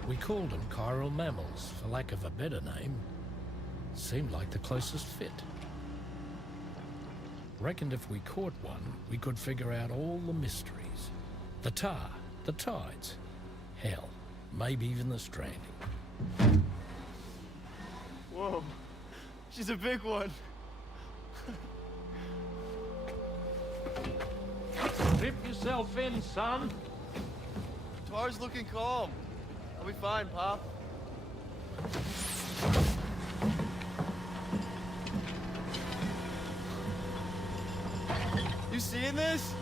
We called them chiral mammals, for lack of a better name. Seemed like the closest fit. Reckoned if we caught one, we could figure out all the mysteries. The tar, the tides, hell, maybe even the stranding. Whoa, she's a big one. Strip yourself in, son. Tar's looking calm. I'll be fine, Pop. You seeing this?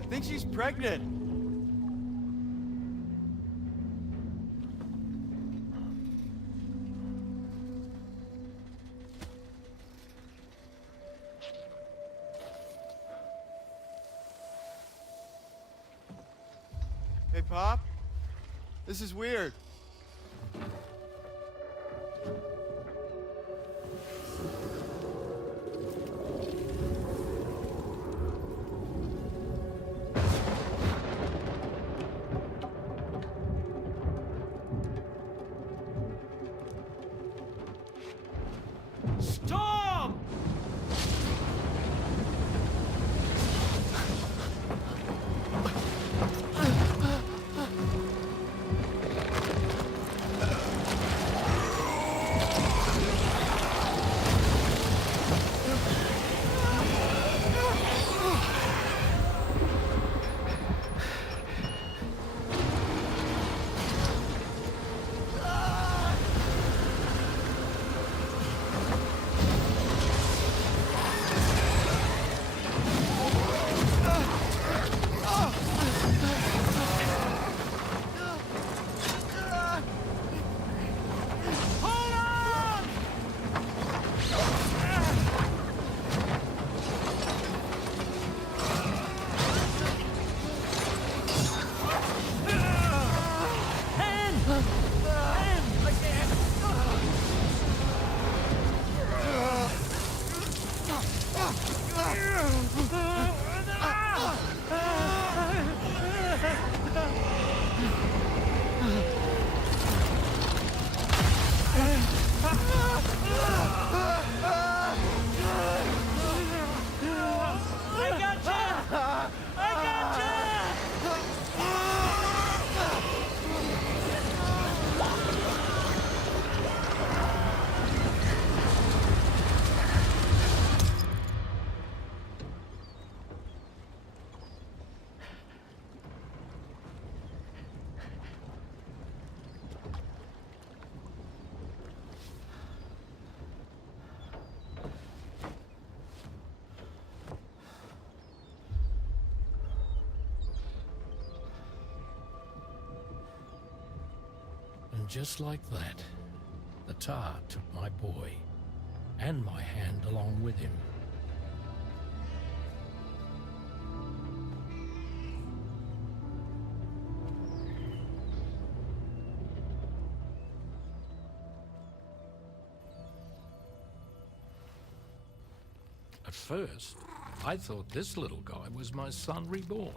I think she's pregnant. Hey, Pop. This is weird. Storm! And just like that, the tar took my boy, and my hand along with him. At first, I thought this little guy was my son reborn.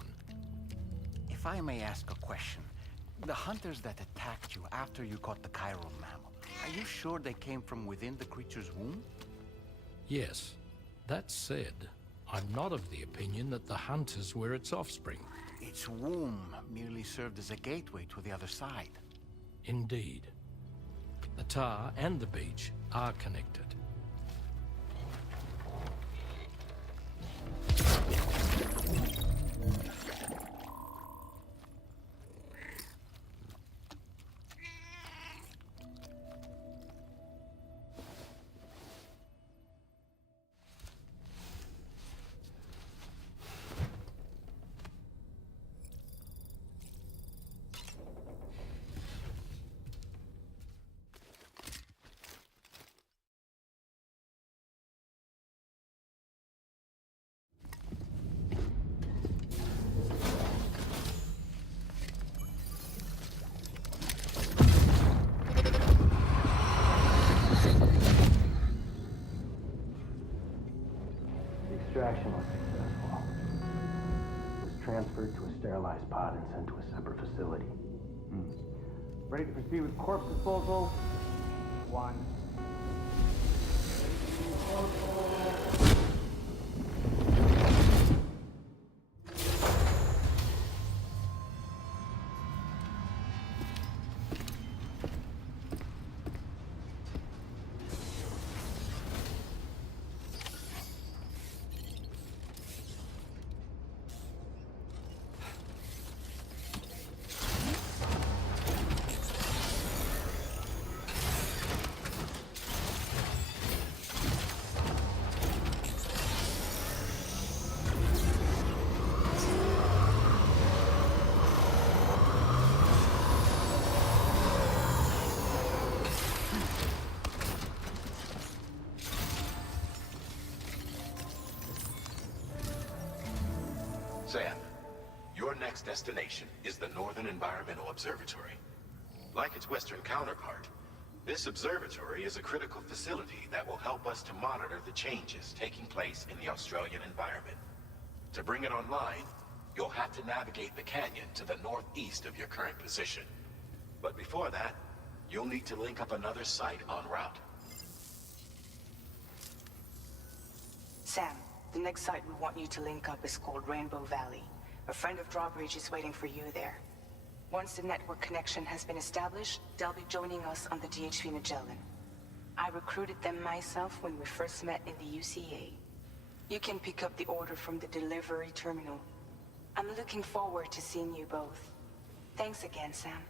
If I may ask a question, the hunters that attacked you after you caught the chiral mammal, are you sure they came from within the creature's womb? Yes. That said, I'm not of the opinion that the hunters were its offspring. Its womb merely served as a gateway to the other side. Indeed. The tar and the beach are connected. extraction was successful. It was transferred to a sterilized pod and sent to a separate facility. Ready to proceed with corpse disposal? 1. Sam, your next destination is the Northern Environmental Observatory. Like its Western counterpart, this observatory is a critical facility that will help us to monitor the changes taking place in the Australian environment. To bring it online, you'll have to navigate the canyon to the northeast of your current position. But before that, you'll need to link up another site en route. Sam, the next site we want you to link up is called Rainbow Valley. A friend of Drawbridge is waiting for you there. Once the network connection has been established, they'll be joining us on the DHV Magellan. I recruited them myself when we first met in the UCA. You can pick up the order from the delivery terminal. I'm looking forward to seeing you both. Thanks again, Sam.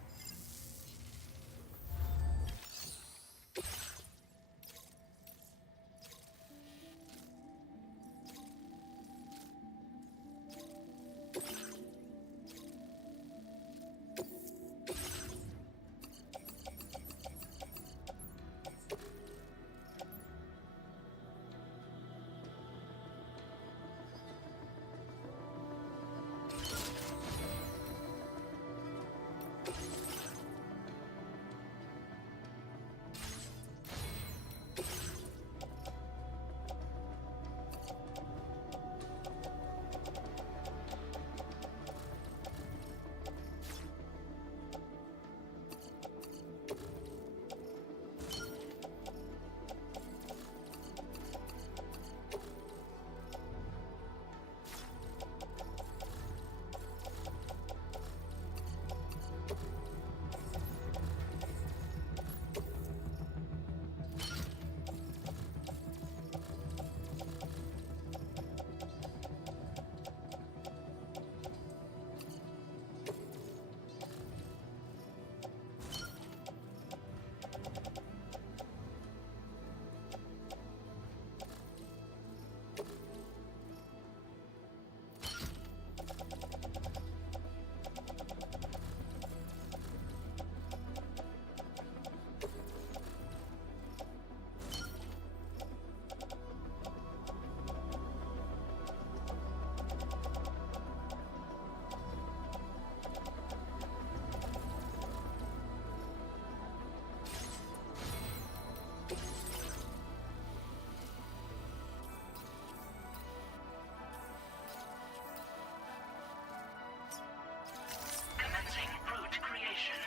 Commencing route creation.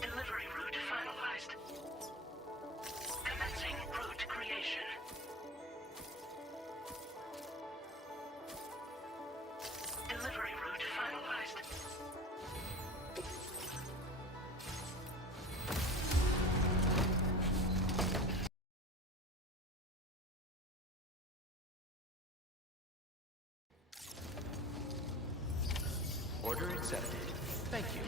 Delivery route finalized. Commencing route creation. Delivery route finalized. Order accepted. Thank you.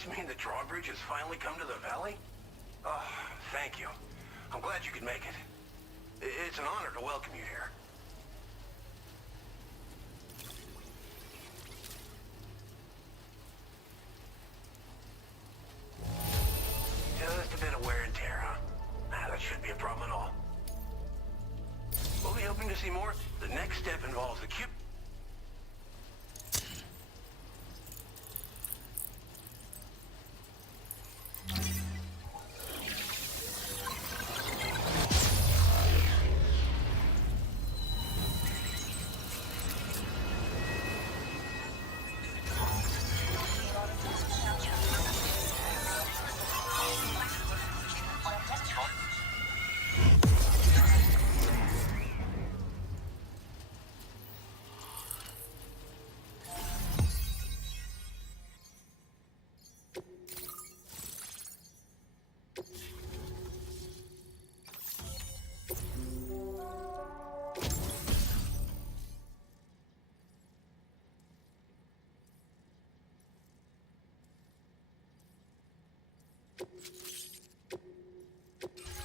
this mean the drawbridge has finally come to the valley? Oh, thank you. I'm glad you could make it. It's an honor to welcome you here. Just a bit of wear and tear, huh? That shouldn't be a problem at all. We'll be hoping to see more. The next step involves the cube.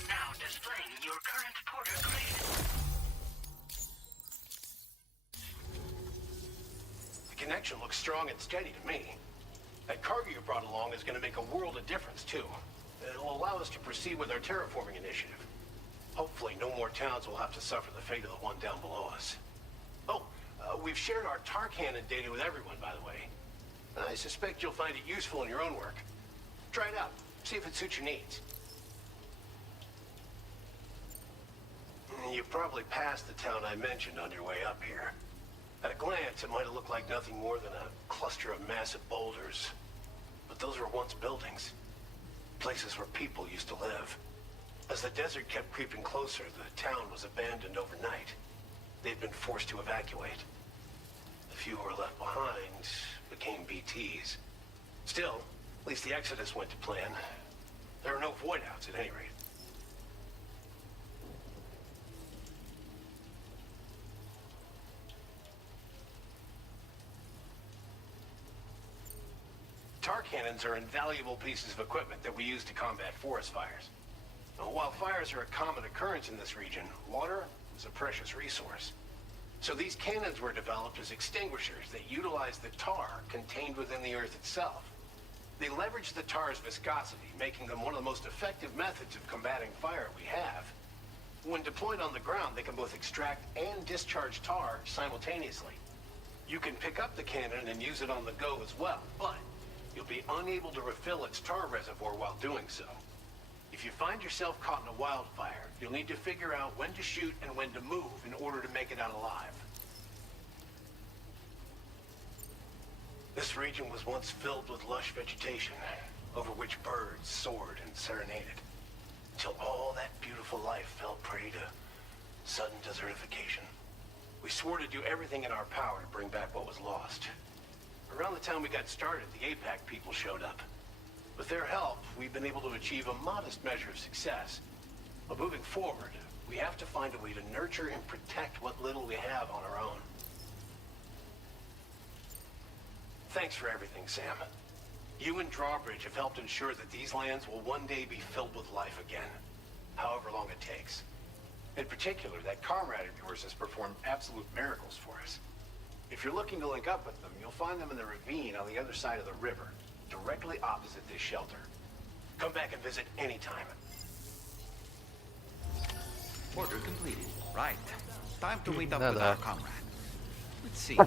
Now displaying your current porter grade. The connection looks strong and steady to me. That cargo you brought along is going to make a world of difference, too. It'll allow us to proceed with our terraforming initiative. Hopefully, no more towns will have to suffer the fate of the one down below us. Oh, we've shared our tar cannon data with everyone, by the way. I suspect you'll find it useful in your own work. Try it out. See if it suits your needs. You probably passed the town I mentioned on your way up here. At a glance, it might have looked like nothing more than a cluster of massive boulders. But those were once buildings. Places where people used to live. As the desert kept creeping closer, the town was abandoned overnight. They'd been forced to evacuate. The few who were left behind became BTs. Still, at least the exodus went to plan. There are no void-outs at any rate. Tar cannons are invaluable pieces of equipment that we use to combat forest fires. While fires are a common occurrence in this region, water is a precious resource. So these cannons were developed as extinguishers that utilize the tar contained within the earth itself. They leverage the tar's viscosity, making them one of the most effective methods of combating fire we have. When deployed on the ground, they can both extract and discharge tar simultaneously. You can pick up the cannon and use it on the go as well, but you'll be unable to refill its tar reservoir while doing so. If you find yourself caught in a wildfire, you'll need to figure out when to shoot and when to move in order to make it out alive. This region was once filled with lush vegetation, over which birds soared and serenaded, until all that beautiful life fell prey to sudden desertification. We swore to do everything in our power to bring back what was lost. Around the time we got started, the APAC people showed up. With their help, we've been able to achieve a modest measure of success. But moving forward, we have to find a way to nurture and protect what little we have on our own. Thanks for everything, Sam. You and Drawbridge have helped ensure that these lands will one day be filled with life again, however long it takes. In particular, that comrade of yours has performed absolute miracles for us. If you're looking to link up with them, you'll find them in the ravine on the other side of the river, directly opposite this shelter. Come back and visit anytime. Order completed. Right. Time to meet up No, with no. our comrade. Let's see.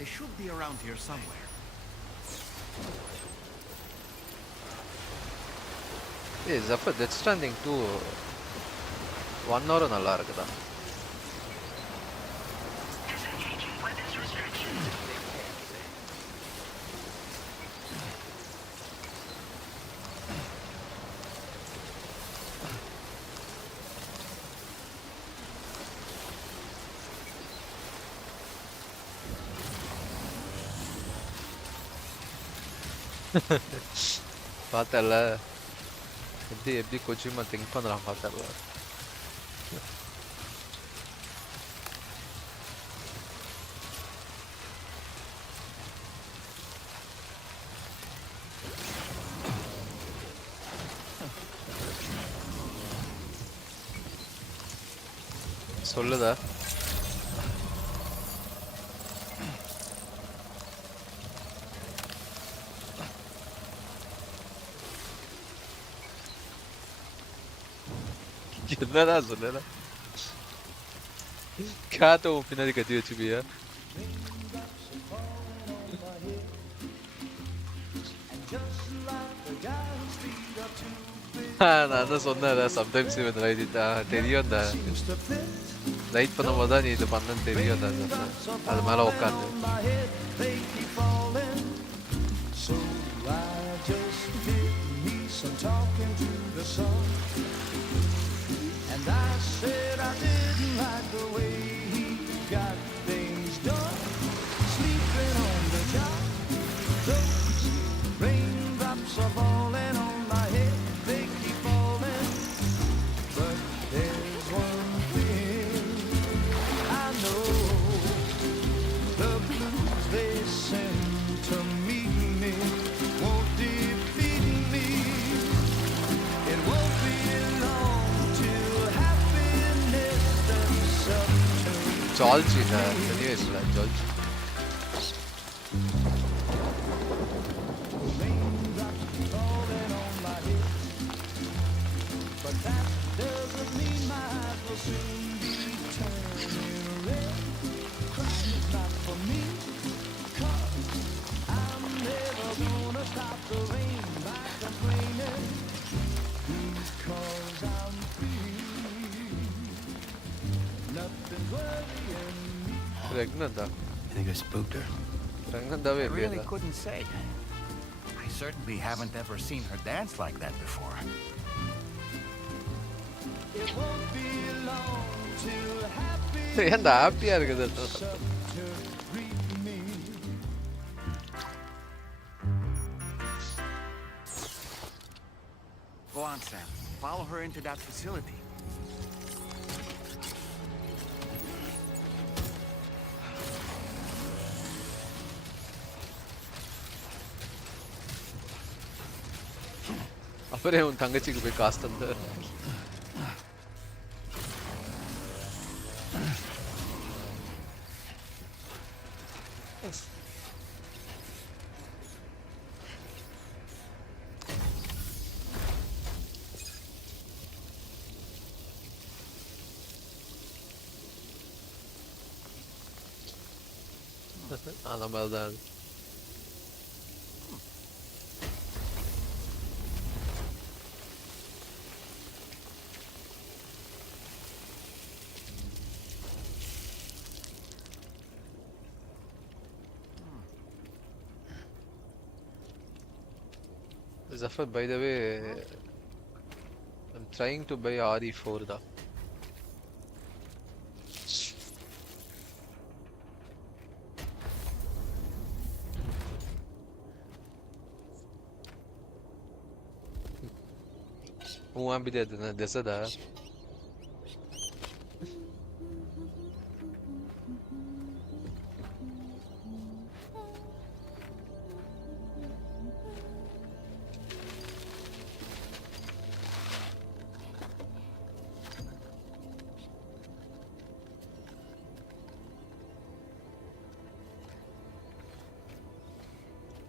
They should be around here somewhere. ஏய் Jafar death standing 2 1 hour நல்லா இருக்குதா Disengaging weapons restrictions. பார்த்தல எப்படி எப்படி கொச்சிமா think பண்றான் பார்த்தல சொல்லுதா? என்னடா சொல்லல? क्या तो ओपनर कदी अच्छी भी है? நான் தான் சொன்னேன்ல சம்டைம்ஸ் இவன் ரைட் தெரியும் தான் ரைட் பண்ணும்போது தான் நீ இது பண்ணன்னு தெரியும் தான் அது மேலே உட்காந்து And I said I didn't like the way he got things done. Sleeping on the job, those raindrops are falling on my head. They keep falling, but there's one thing I know: the blues they send to meet me won't defeat me. It won't be long. Georgie, the newest one, Georgie. But that doesn't mean my eyes will soon be turning red. Crying is not for me, 'cause I'm never gonna stop the rain by complaining, because I'm free. Nothing's worrying me. Pregnant, I think I spooked her. Pregnant, I really couldn't say. I certainly haven't ever seen her dance like that before. It won't be long till happy. ஏன்டா ஹாப்பியா இருக்குது Go on, Sam. Follow her into that facility. அப்புறம் உன் தங்கச்சிக்கு போய் காசு தந்த அந்த மாதிரி தான் Zafar, by the way, I'm trying to buy RE4 da. वहाँ भी दे देना जैसा था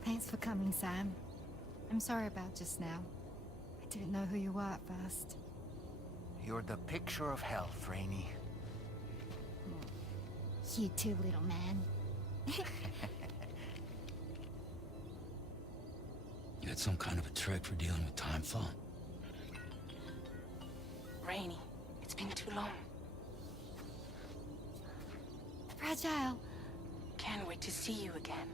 Thanks for coming, Sam. I'm sorry about just now. I didn't know who you were at first. You're the picture of health, Rainey. You too, little man. You had some kind of a trick for dealing with time fall. Rainey, it's been too long. Fragile. Can't wait to see you again.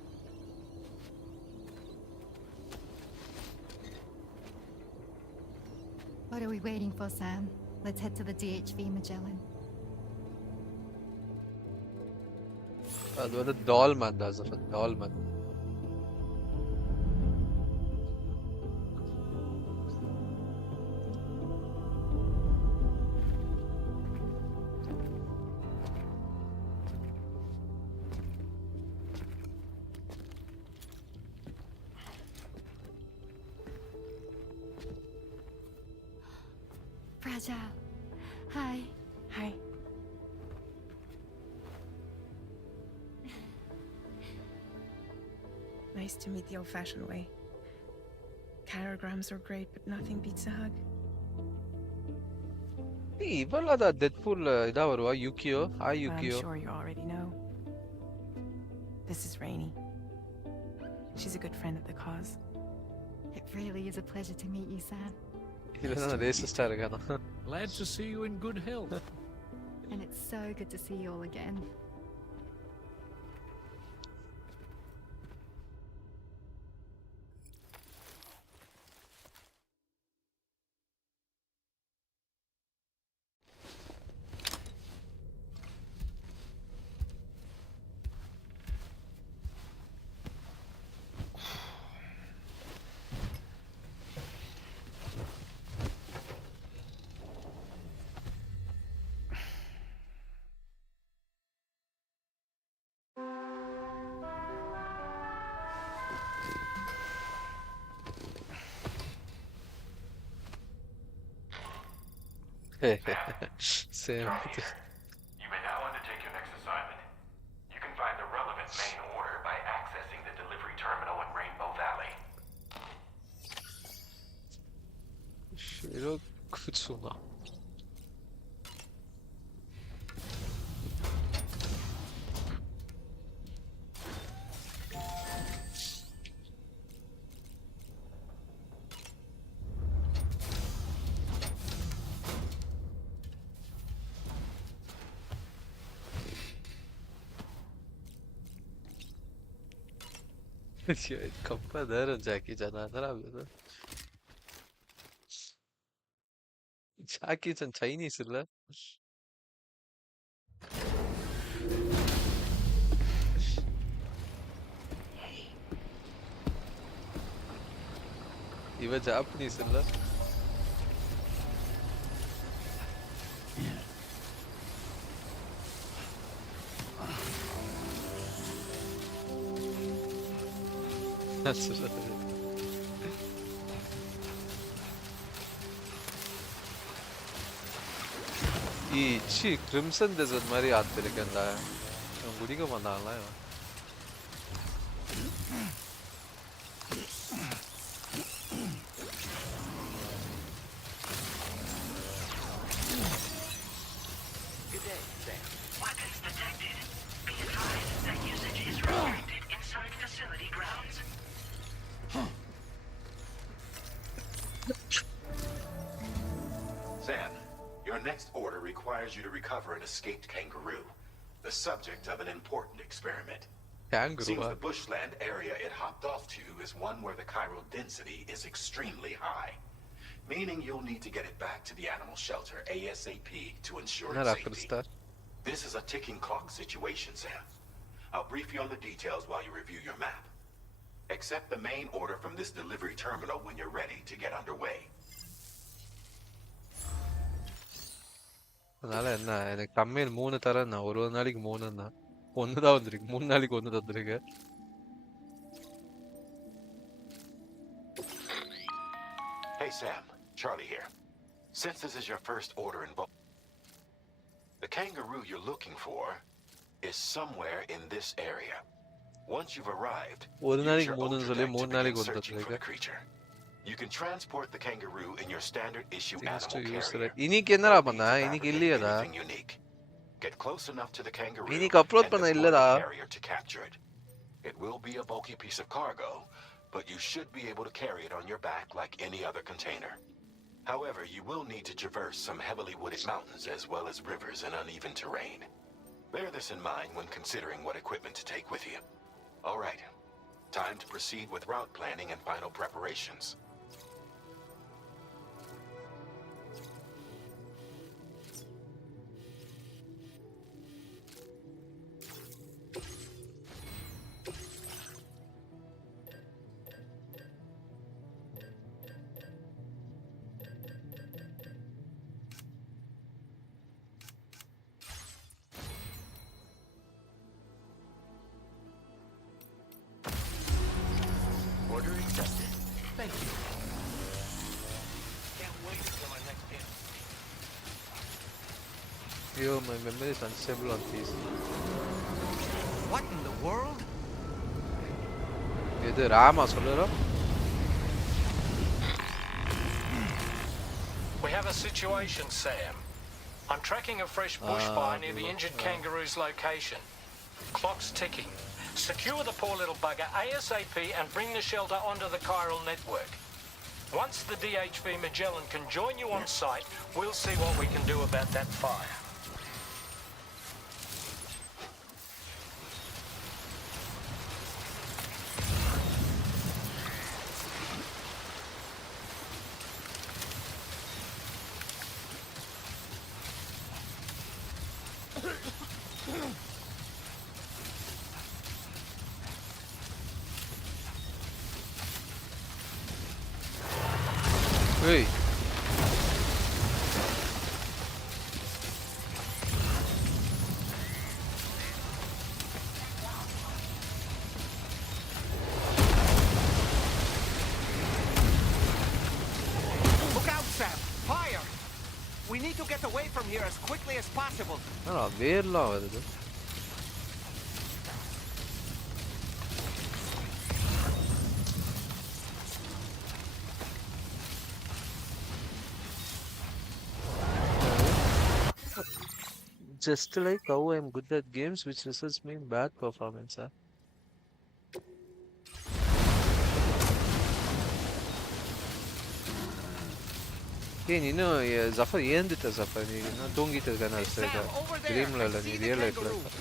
What are we waiting for, Sam? Let's head to the DHV Magellan. அது வந்து Tolman தான் Zafar, Tolman Fragile. Hi. Hi. nice to meet the old-fashioned way. Carograms are great, but nothing beats a hug. இவளாத டெட்பூல்ல இதா வருவா Yukio hi I'm Yukio sure you already know. This is Rainey. She's a good friend of the cause. It really is a pleasure to meet you, Sam. இவன் ரேசிஸ்டா இருக்கானா Glad to see you in good health. And it's so good to see you all again. Sam. You may now undertake your next assignment. You can find the relevant main order by accessing the delivery terminal in Rainbow Valley. Shirokutsuma. Ya kafa nerede Jackie Chan ne yapıyorsun? Jackie Chan Chinese இல்ல? இவ Japanese இல்ல? That's right. 이 crimson desert மாதிரி ஆத்திருக்கேன்டா. இவன் குடிக்க மாட்டாங்களா இவன்? Good day, Sam. Weapons detected. Be advised that usage is restricted inside facility grounds. Sam, your next order requires you to recover an escaped kangaroo, the subject of an important experiment. Kangaroo? Seems the bushland area it hopped off to is one where the chiral density is extremely high, meaning you'll need to get it back to the animal shelter ASAP to ensure its safety. This is a ticking clock situation, Sam. I'll brief you on the details while you review your map. Accept the main order from this delivery terminal when you're ready to get underway. அதனால என்ன எனக்கு கம்மியில் 3 தரேன் நான் ஒரு நாளைக்கு 3 தான் 1 தான் வந்திருக்கு 3 நாளைக்கு 1 தந்திருக்கு Hey Sam, Charlie here. Since this is your first order involved, the kangaroo you're looking for is somewhere in this area. Once you've arrived, ஒரு use நாளைக்கு your 3 ultra சொல்லி deck 3 to begin நாளைக்கு 1 searching for the தந்திருக்கு creature. You can transport the kangaroo in your standard issue animal carrier. இன்னைக்கு என்னடா பண்ண இன்னைக்கு இல்லையடா Anything unique. Get close enough to the kangaroo இன்னைக்கு அப்லோட் and பண்ண deploy இல்லடா the carrier to capture it. It will be a bulky piece of cargo, but you should be able to carry it on your back like any other container. However, you will need to traverse some heavily wooded mountains as well as rivers and uneven terrain. Bear this in mind when considering what equipment to take with you. All right, time to proceed with route planning and final preparations. Order accepted. Thank you. Can't wait until my next hit. Yo, my memory is unstable on this. What in the world? இது ராமா சொல்லுறோம். We have a situation, Sam. I'm tracking a fresh bushfire near the injured kangaroo's location. Clock's ticking. Secure the poor little bugger ASAP and bring the shelter onto the chiral network. Once the DHV Magellan can join you on site, we'll see what we can do about that fire. Hey. Look out, Sam! Fire! We need to get away from here as quickly as possible. வேர்லாம் வருது. Just like how I'm good at games, which results me in bad performance, huh? Hey, you know, Zafar, ஏந்துட்ட Zafar, நீ என்ன தூங்கிட்டு இருக்கேன்னு நினைச்சிருக்க. ட்ரீம்ல இல்ல, நீ real லைஃப்ல இருக்க.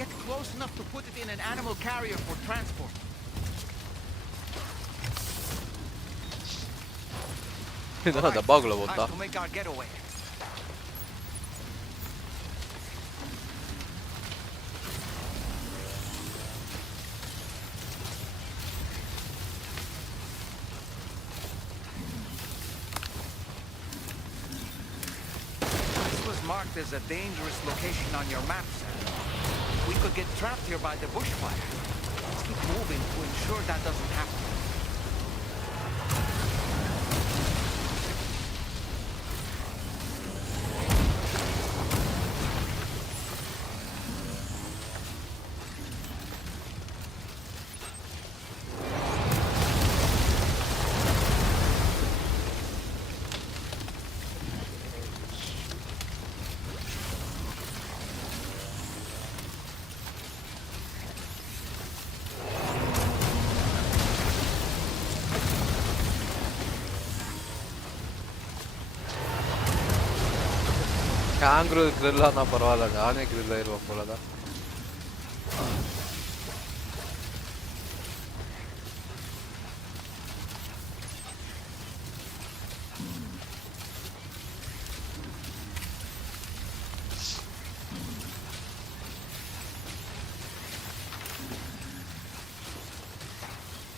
Get close enough to put it in an animal carrier for transport. No, the bug lo botta. Time to make our getaway. Marked as a dangerous location on your map, sir. We could get trapped here by the bushfire. Let's keep moving to ensure that doesn't happen. Kangaroo grill ஆனா பரவாயில்ல, நானே grill ஆயிருவேன் போலதான்.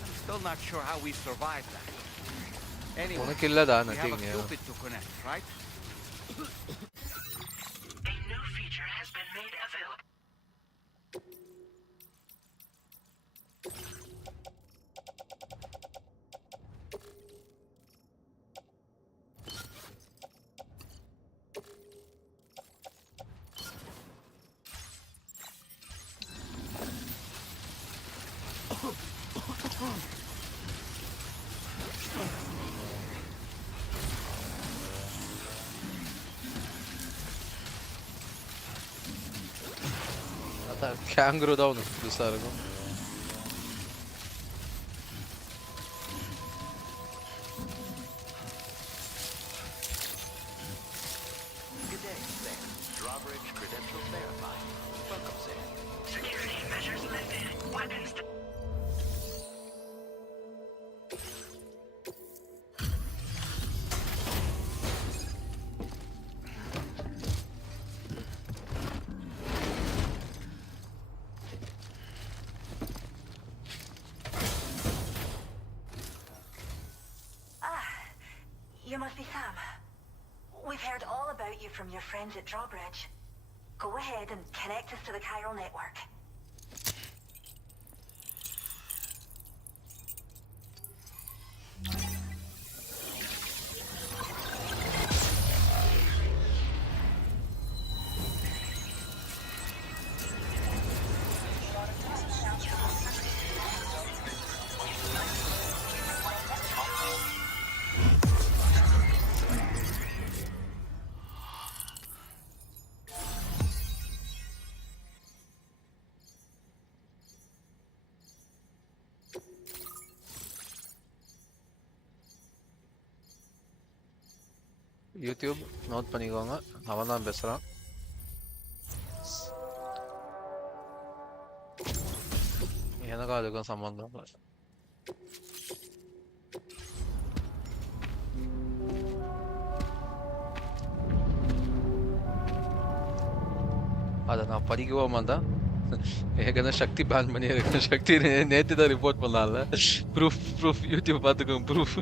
I'm still not sure how we survived that. Anyway, உனக்கு இல்லடா we have a nothing. Cupid to connect, right? A new feature has been made available. அதான் kangaroo தான் உனக்கு புதுசா இருக்கும். Good day, Sam. Drawbridge credentials verified. Welcome, Sam. Security measures lifted. Weapons. You must be Sam. We've heard all about you from your friends at Drawbridge. Go ahead and connect us to the chiral network. YouTube note பண்ணிக்கோங்க. அவன் தான் பேசுறான். எனக்கும் அதுக்கும் சம்பந்தம் இல்லை. அதை நான் படிக்கவோ மாட்டேன். ஏற்கனவே சக்தி பேன் பண்ணியிருக்கேன். சக்தி நேற்று தான் ரிப்போர்ட் பண்ணால. ப்ரூஃப் யூடியூப் பார்த்துக்கோங்க ப்ரூஃப்.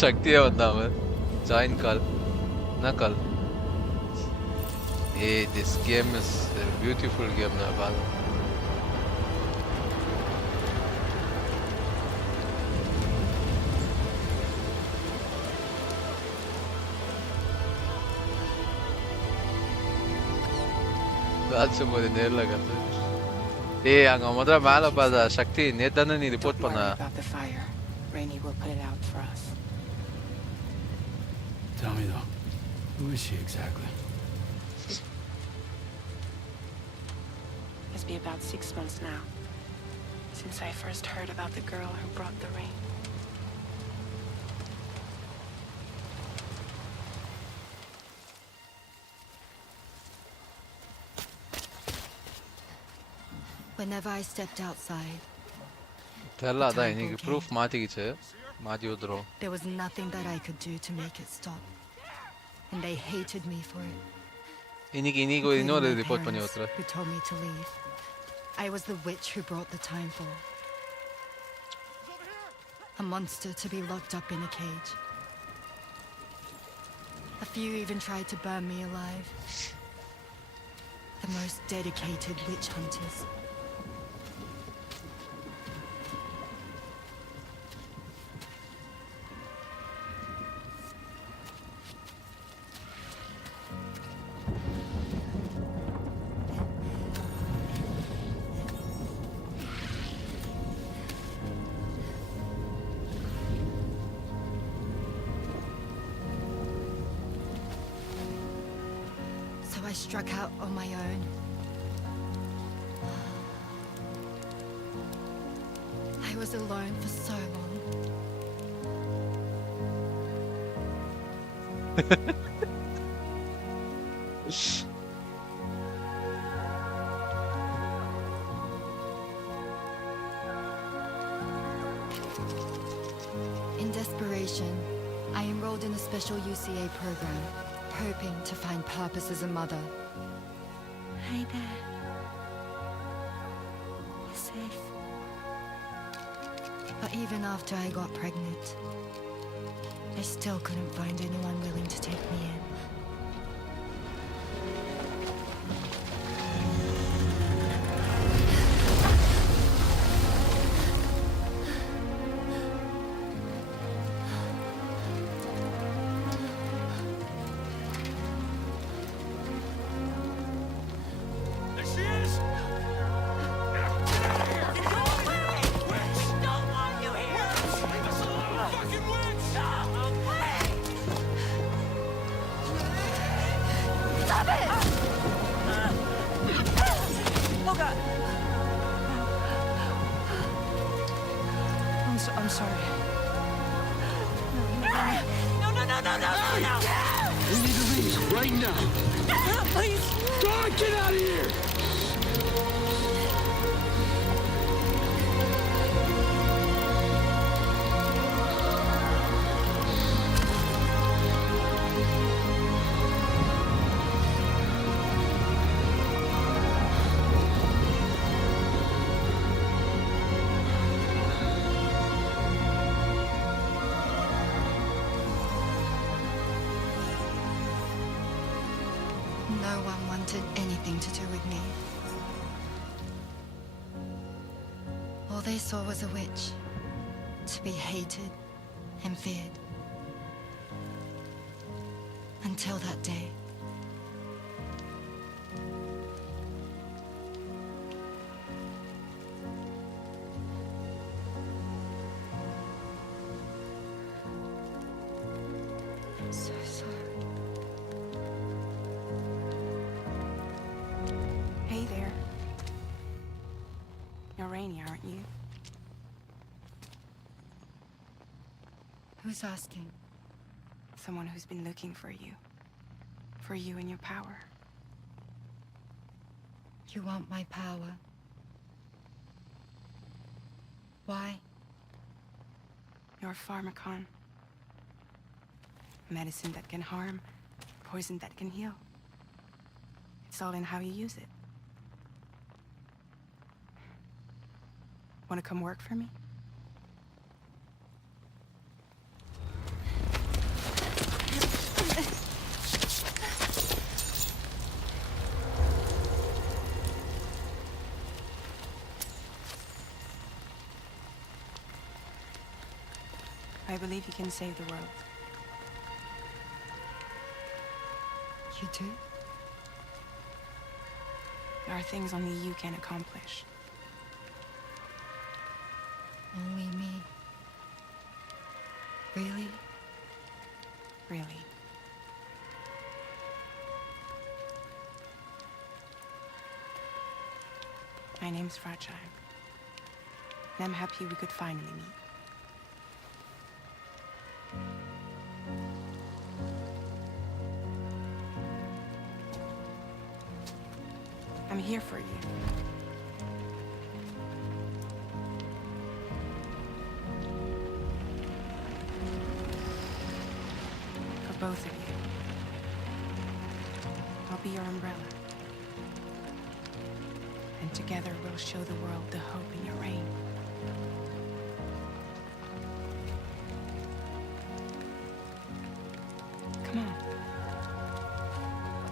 சக்தியே வந்தாம ஜாயின் கால். என்ன கால்? Hey, this game is a beautiful game now, man. Rajkumari நேர்ல கத்து. ஏய் அங்க முதல்ல மேல பாதா சக்தி நேத்தானே நீ ரிப்போர்ட் பண்ண. Rainy will put it out for us. Tell me though, who is she exactly? It's been about 6 months now since I first heard about the girl who brought the rain. Whenever I stepped outside, தெரியல அதான் இன்னைக்கு proof மாத்திக்கிச்சு. மாத்தி ஊத்துறோம். There was nothing that I could do to make it stop. And they hated me for it. இன்னைக்கு இன்னொரு report பண்ணி ஊத்துற. Who told me to leave. I was the witch who brought the time fall. A monster to be locked up in a cage. A few even tried to burn me alive. The most dedicated witch hunters. I struck out on my own. I was alone for so long. In desperation, I enrolled in a special UCA program, hoping to find purpose as a mother. Hi there. You're safe. But even after I got pregnant, I still couldn't find anyone willing to take me in. I'm sorry. No! We need to leave right now. Please! God, get out of here! No one wanted anything to do with me. All they saw was a witch, to be hated and feared. Until that day. I'm so sorry. You're Rainy, aren't you? Who's asking? Someone who's been looking for you. For you and your power. You want my power? Why? You're a pharmacon. Medicine that can harm, poison that can heal. It's all in how you use it. Want to come work for me? I believe you can save the world. You do? There are things only you can accomplish. Only me. Really? Really. My name's Fragile. And I'm happy we could finally meet. I'm here for you. For both of you. I'll be your umbrella. And together we'll show the world the hope in your reign. Come on.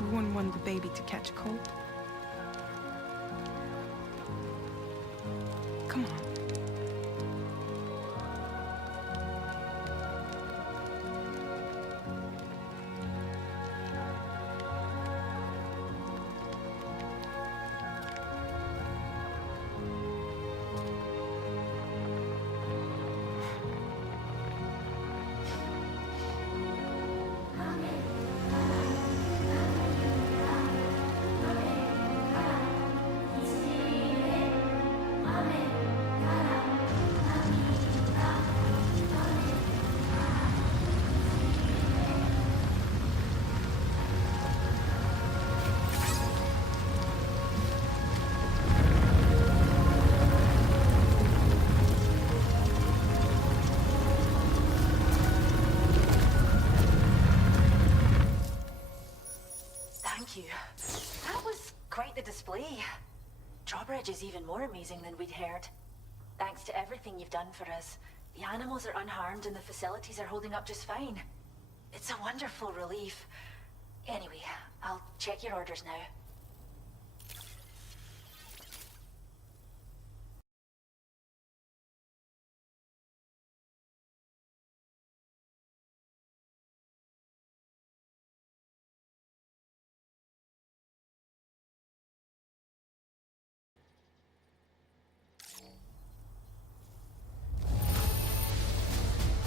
We wouldn't want the baby to catch a cold. Come on. Thank you. That was quite the display. Drawbridge is even more amazing than we'd heard. Thanks to everything you've done for us, the animals are unharmed and the facilities are holding up just fine. It's a wonderful relief. Anyway, I'll check your orders now.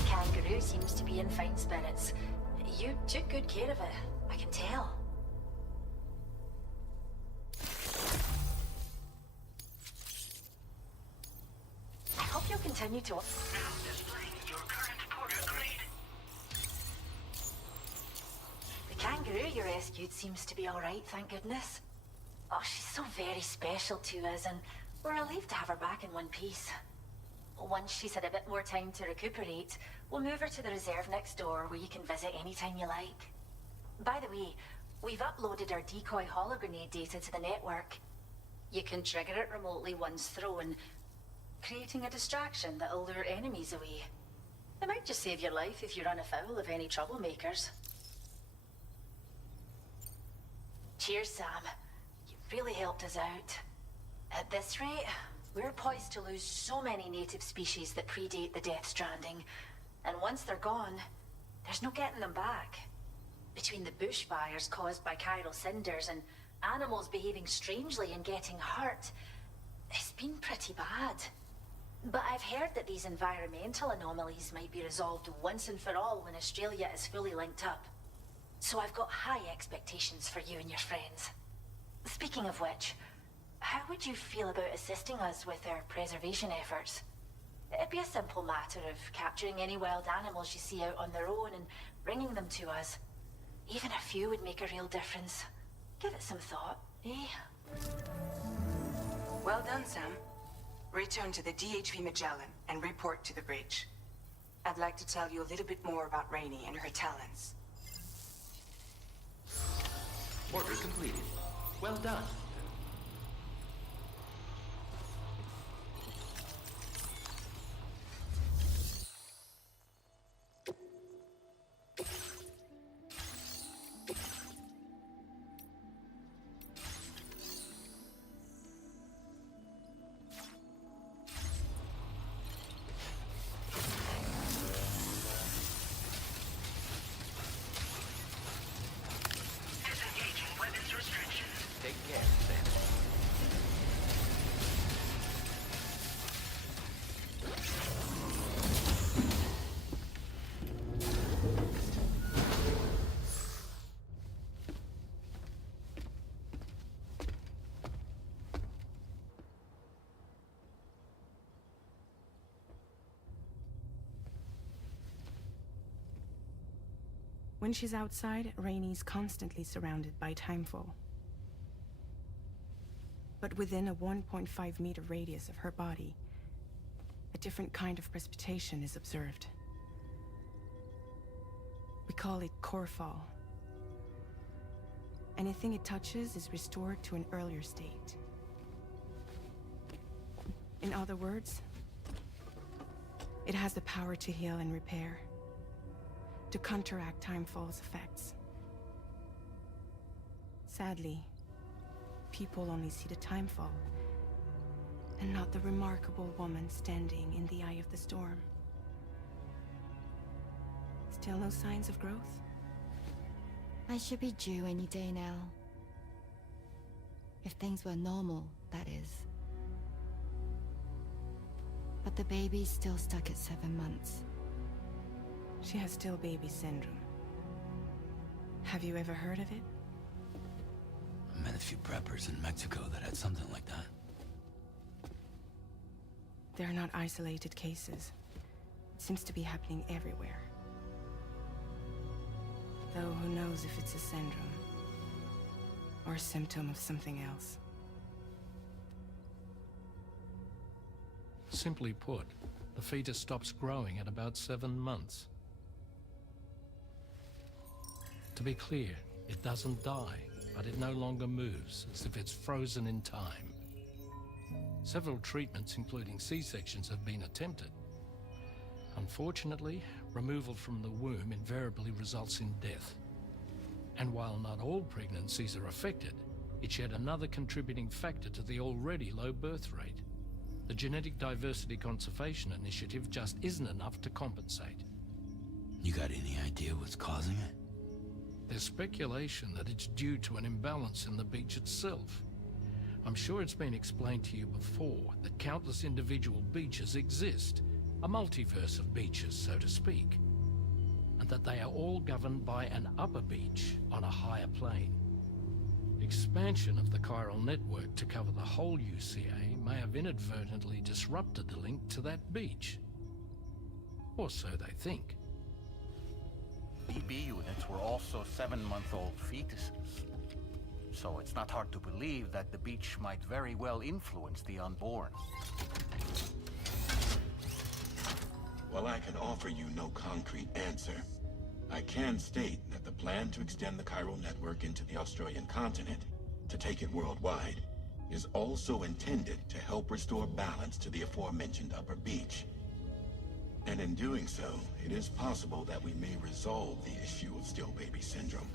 Kangaroo seems to be in fine spirits. You took good care of it, I can tell. I hope you'll continue to... Now displaying your current porter grade. The kangaroo you rescued seems to be alright, thank goodness. Oh, she's so very special to us, and we're relieved to have her back in one piece. Once she's had a bit more time to recuperate, we'll move her to the reserve next door where you can visit anytime you like. By the way, we've uploaded our decoy hologrenade data to the network. You can trigger it remotely once thrown, creating a distraction that'll lure enemies away. It might just save your life if you run afoul of any troublemakers. Cheers, Sam. You really helped us out. At this rate, we're poised to lose so many native species that predate the death stranding. And once they're gone, there's no getting them back. Between the bushfires caused by chiral cinders and animals behaving strangely and getting hurt, it's been pretty bad. But I've heard that these environmental anomalies might be resolved once and for all when Australia is fully linked up. So I've got high expectations for you and your friends. Speaking of which, how would you feel about assisting us with our preservation efforts? It'd be a simple matter of capturing any wild animals you see out on their own and bringing them to us. Even a few would make a real difference. Give it some thought, eh? Well done, Sam. Return to the DHV Magellan and report to the bridge. I'd like to tell you a little bit more about Rainey and her talents. Order completed. Well done. Disengaging weapons restrictions. Take care, Sam. When she's outside, Rainey's constantly surrounded by timefall. But within a 1.5-meter radius of her body, a different kind of precipitation is observed. We call it core fall. Anything it touches is restored to an earlier state. In other words, it has the power to heal and repair, to counteract timefall's effects. Sadly, people only see the timefall, and not the remarkable woman standing in the eye of the storm. Still no signs of growth? I should be due any day now. If things were normal, that is. But the baby's still stuck at 7 months. She has still baby syndrome. Have you ever heard of it? I met a few preppers in Mexico that had something like that. They're not isolated cases. It seems to be happening everywhere. Though who knows if it's a syndrome or a symptom of something else. Simply put, the fetus stops growing at about 7 months. To be clear, it doesn't die, but it no longer moves, as if it's frozen in time. Several treatments, including C-sections, have been attempted. Unfortunately, removal from the womb invariably results in death. And while not all pregnancies are affected, it's yet another contributing factor to the already low birth rate. The Genetic Diversity Conservation Initiative just isn't enough to compensate. You got any idea what's causing it? There's speculation that it's due to an imbalance in the beach itself. I'm sure it's been explained to you before that countless individual beaches exist, a multiverse of beaches, so to speak, and that they are all governed by an upper beach on a higher plane. Expansion of the chiral network to cover the whole UCA may have inadvertently disrupted the link to that beach. Or so they think. BB units were also 7-month-old fetuses. So it's not hard to believe that the beach might very well influence the unborn. While I can offer you no concrete answer, I can state that the plan to extend the chiral network into the Australian continent, to take it worldwide, is also intended to help restore balance to the aforementioned upper beach. And in doing so, it is possible that we may resolve the issue of still baby syndrome.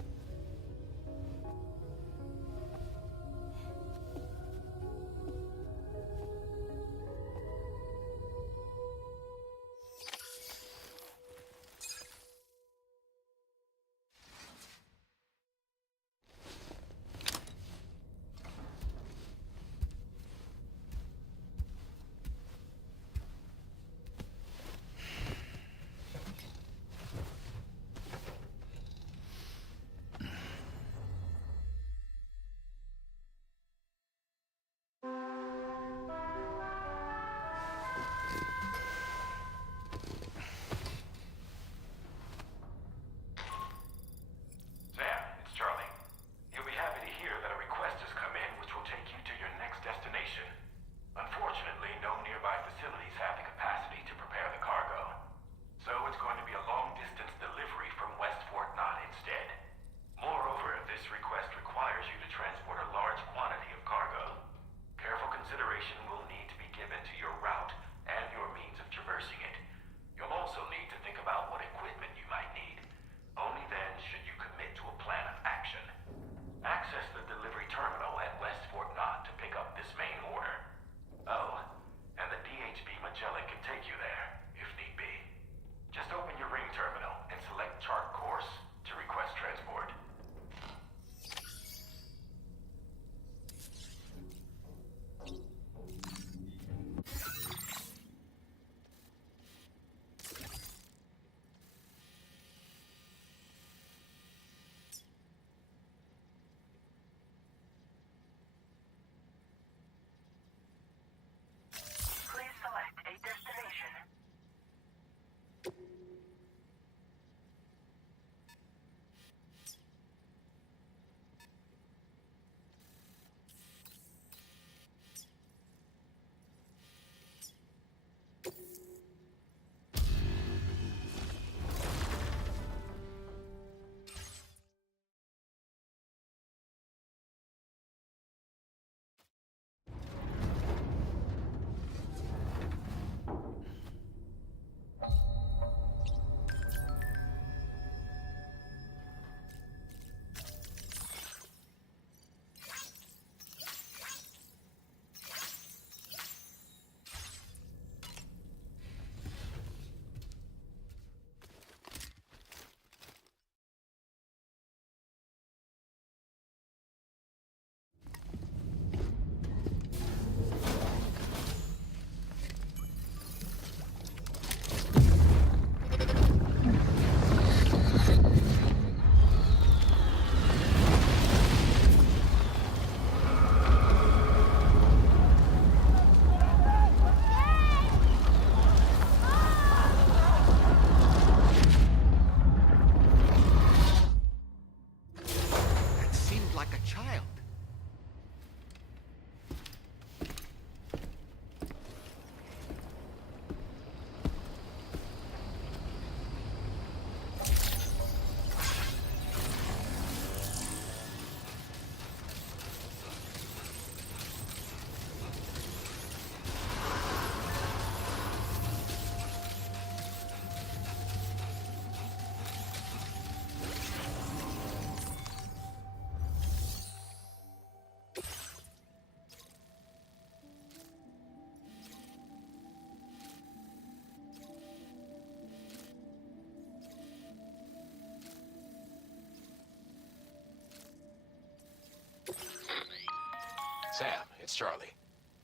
Sam, it's Charlie.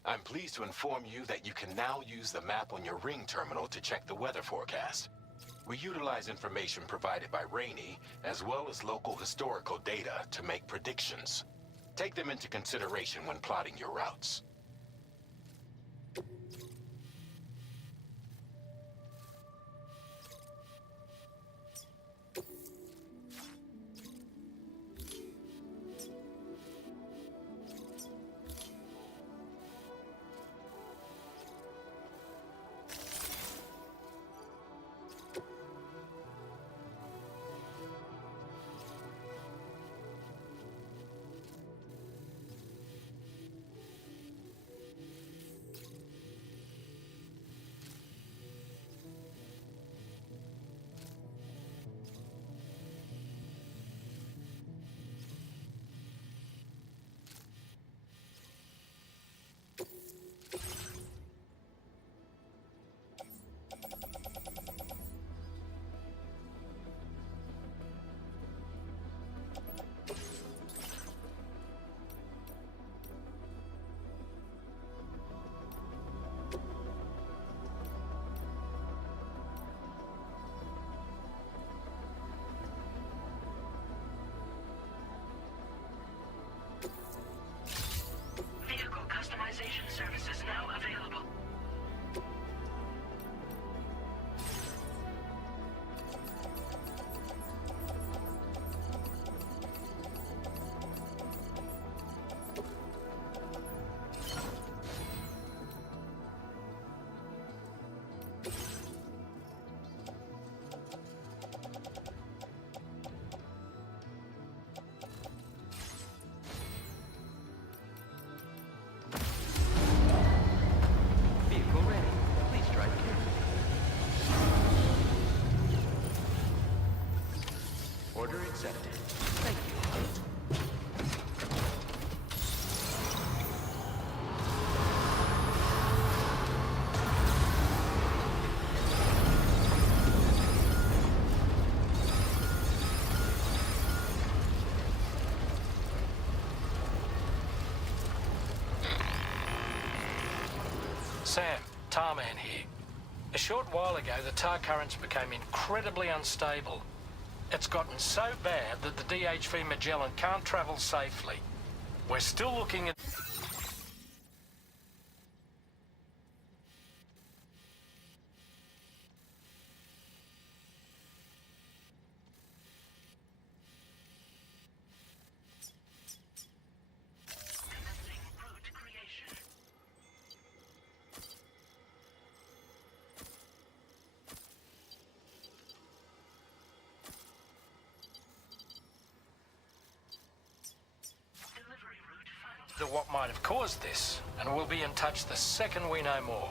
I'm pleased to inform you that you can now use the map on your ring terminal to check the weather forecast. We utilize information provided by Rainey, as well as local historical data to make predictions. Take them into consideration when plotting your routes. Vehicle customization services now available. Vehicle ready. Please drive carefully. Order accepted. Thank you. Sam, Tarman here. A short while ago, the tar currents became incredibly unstable. It's gotten so bad that the DHV Magellan can't travel safely. We're still looking at... what might have caused this, and we'll be in touch the second we know more.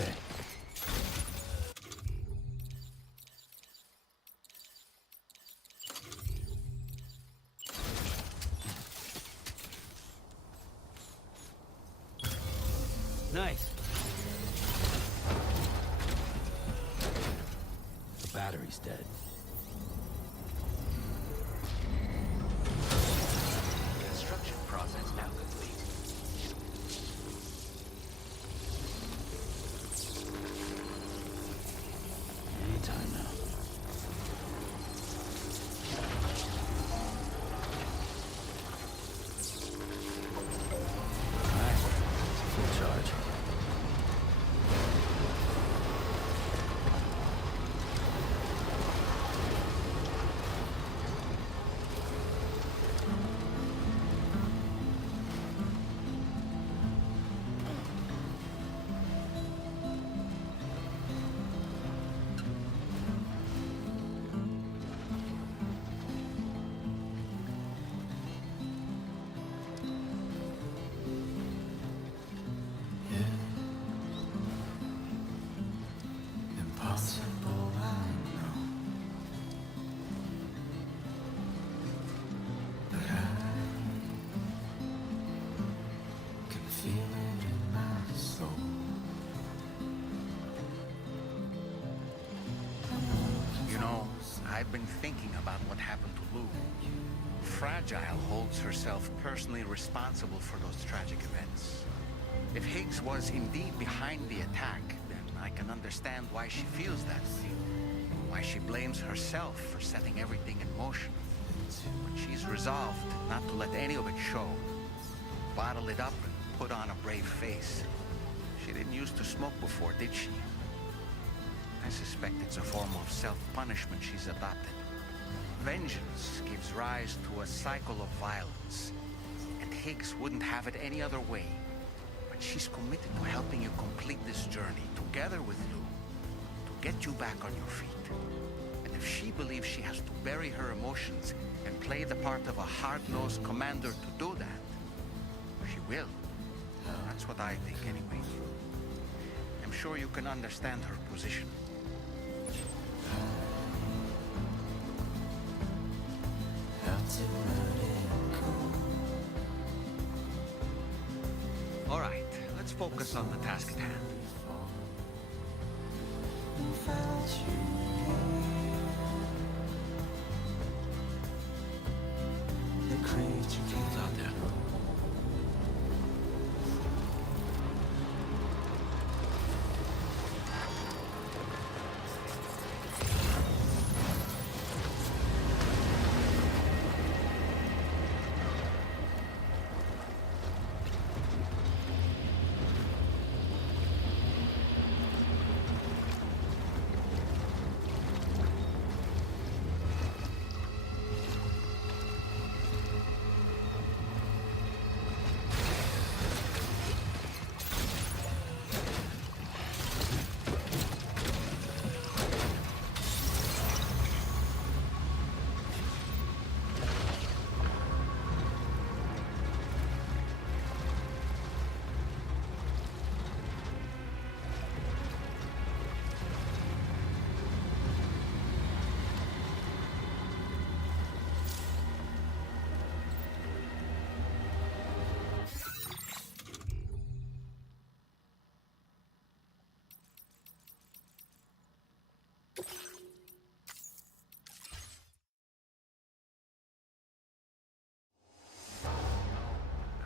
okay. Nice. The battery's dead. Construction process now complete. Anytime now. Alright, full charge. Impossible, I know. But I can feel it in my soul. You know, I've been thinking about what happened to Lou. Fragile holds herself personally responsible for those tragic events. If Higgs was indeed behind the attack, then I can understand why she feels that way. Why she blames herself for setting everything in motion. But she's resolved not to let any of it show. Bottle it up and put on a brave face. She didn't used to smoke before, did she? I suspect it's a form of self-punishment she's adopted. Vengeance gives rise to a cycle of violence, and Higgs wouldn't have it any other way. But she's committed to helping you complete this journey, together with Lou, to get you back on your feet. And if she believes she has to bury her emotions and play the part of a hard-nosed commander to do that, she will. That's what I think, anyway. I'm sure you can understand her position. All right, let's focus on the task at hand. Who's out there?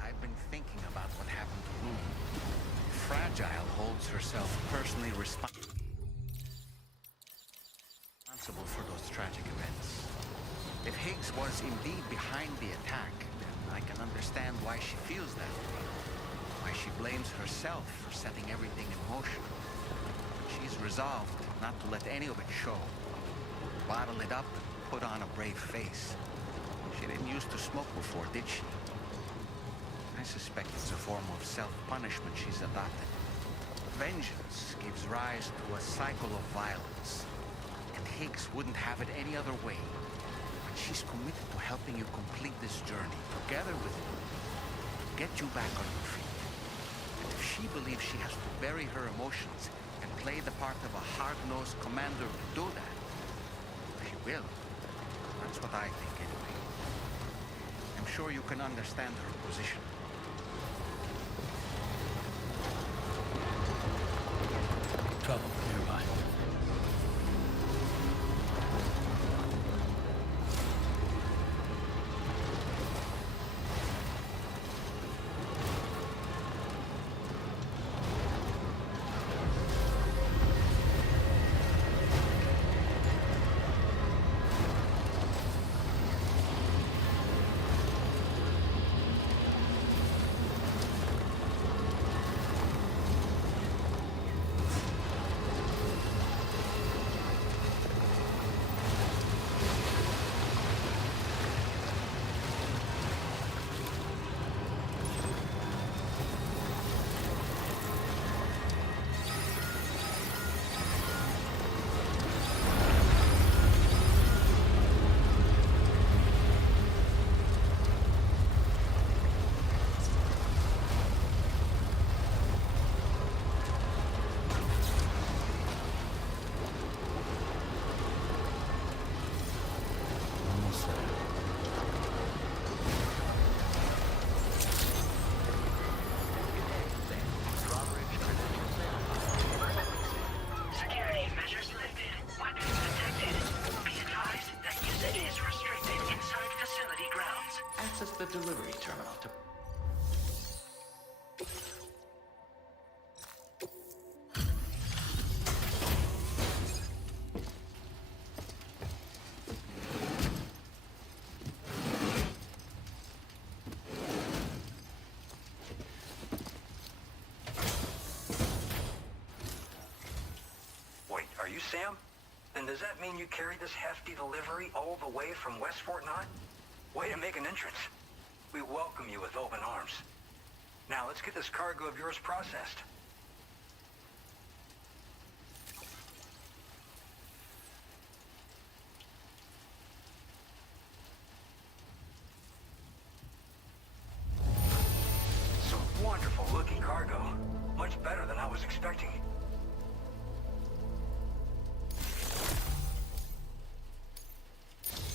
I've been thinking about what happened to Lou. Fragile holds herself personally responsible for those tragic events. If Higgs was indeed behind the attack, then I can understand why she feels that way. Why she blames herself for setting everything in motion. But she's resolved not to let any of it show. Bottle it up and put on a brave face. She didn't used to smoke before, did she? I suspect it's a form of self-punishment she's adopted. Vengeance gives rise to a cycle of violence, and Higgs wouldn't have it any other way. But she's committed to helping you complete this journey, together with you, to get you back on your feet. And if she believes she has to bury her emotions can play the part of a hard-nosed commander to do that, she will. That's what I think, anyway. I'm sure you can understand her position. Trouble nearby. Security measures lifted. Weapons detected. Be advised that usage is restricted inside facility grounds. Access the delivery terminal to... Wait, are you Sam? Then does that mean you carried this hefty delivery all the way from West Fort Knott? Way to make an entrance. We welcome you with open arms. Now let's get this cargo of yours processed. Some wonderful looking cargo. Much better than I was expecting.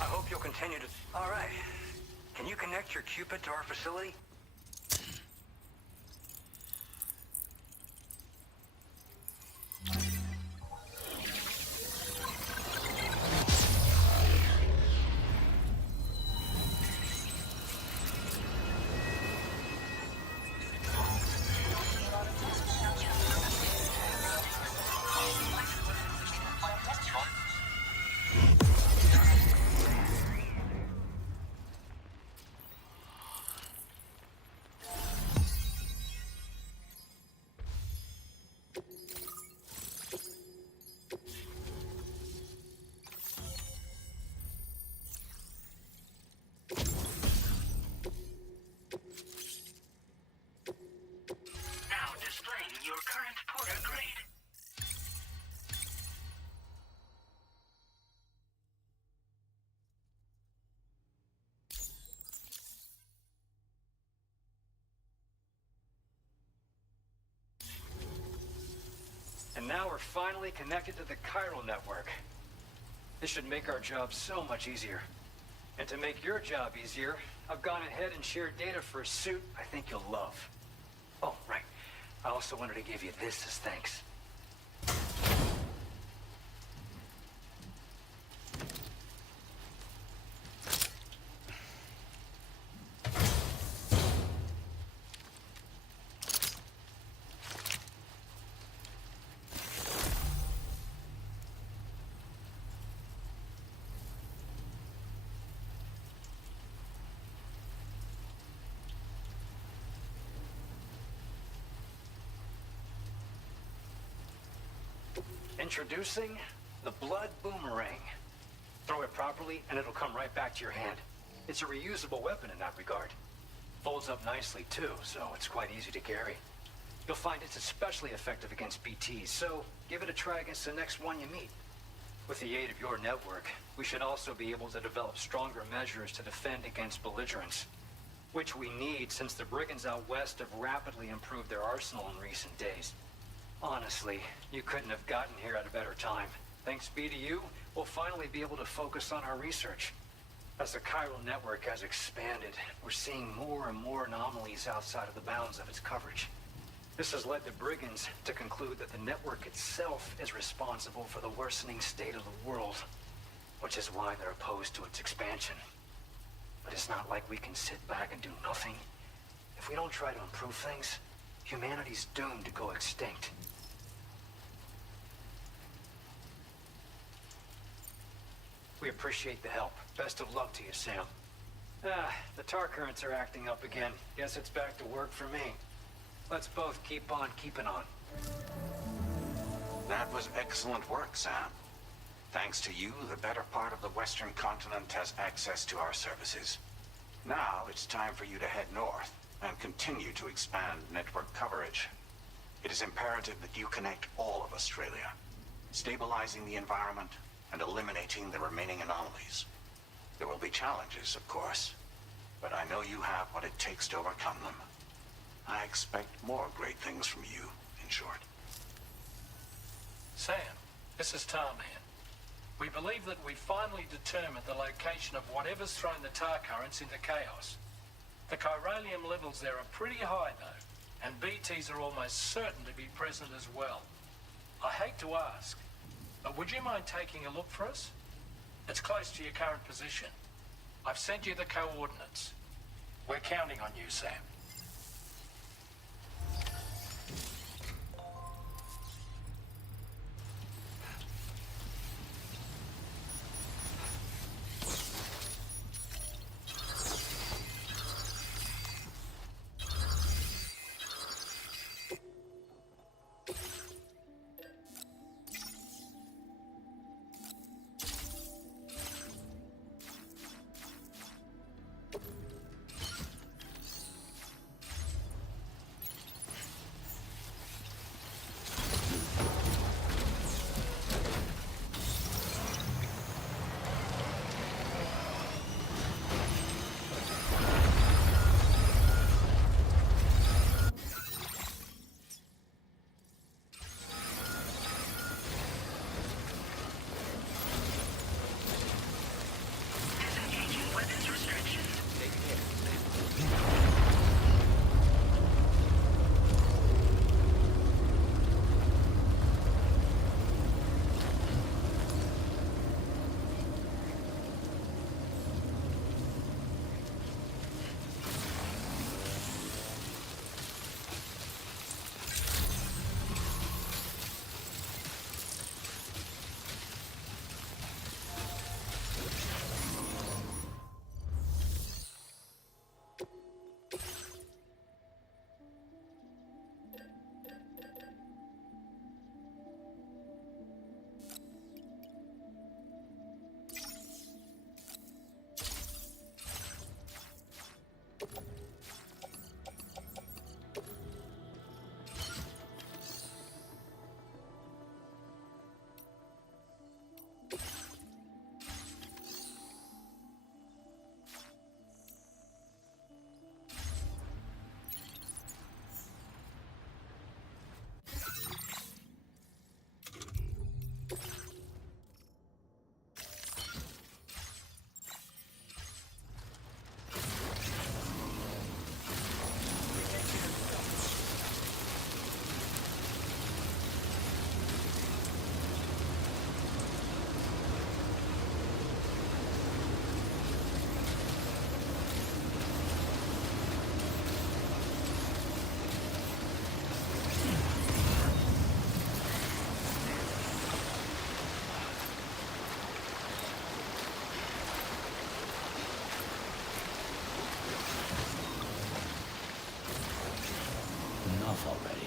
I hope you'll continue to... All right. Can you connect your Cupid to our facility? Now displaying your current porter grade. And now we're finally connected to the chiral network. This should make our job so much easier. And to make your job easier, I've gone ahead and shared data for a suit I think you'll love. Oh, right. I also wanted to give you this as thanks. Introducing the Blood Boomerang. Throw it properly and it'll come right back to your hand. It's a reusable weapon in that regard. Folds up nicely too, so it's quite easy to carry. You'll find it's especially effective against BTs, so give it a try against the next one you meet. With the aid of your network, we should also be able to develop stronger measures to defend against belligerents, which we need since the brigands out west have rapidly improved their arsenal in recent days. Honestly, you couldn't have gotten here at a better time. Thanks be to you, we'll finally be able to focus on our research. As the chiral network has expanded, we're seeing more and more anomalies outside of the bounds of its coverage. This has led the brigands to conclude that the network itself is responsible for the worsening state of the world, which is why they're opposed to its expansion. But it's not like we can sit back and do nothing. If we don't try to improve things, humanity's doomed to go extinct. We appreciate the help. Best of luck to you, Sam. The tar currents are acting up again. Guess it's back to work for me. Let's both keep on keeping on. That was excellent work, Sam. Thanks to you, the better part of the Western continent has access to our services. Now it's time for you to head north and continue to expand network coverage. It is imperative that you connect all of Australia, stabilizing the environment and eliminating the remaining anomalies. There will be challenges, of course, but I know you have what it takes to overcome them. I expect more great things from you, in short. Sam, this is Tom here. We believe that we finally determined the location of whatever's thrown the tar currents into chaos. The chiralium levels there are pretty high, though, and BTs are almost certain to be present as well. I hate to ask, but would you mind taking a look for us? It's close to your current position. I've sent you the coordinates. We're counting on you, Sam. Enough already.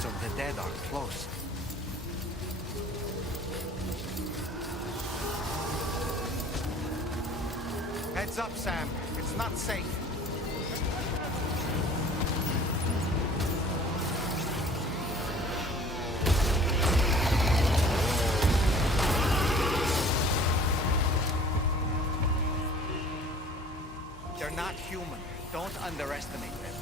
ghosts of the dead are close. Heads up, Sam. It's not safe. They're not human. Don't underestimate them.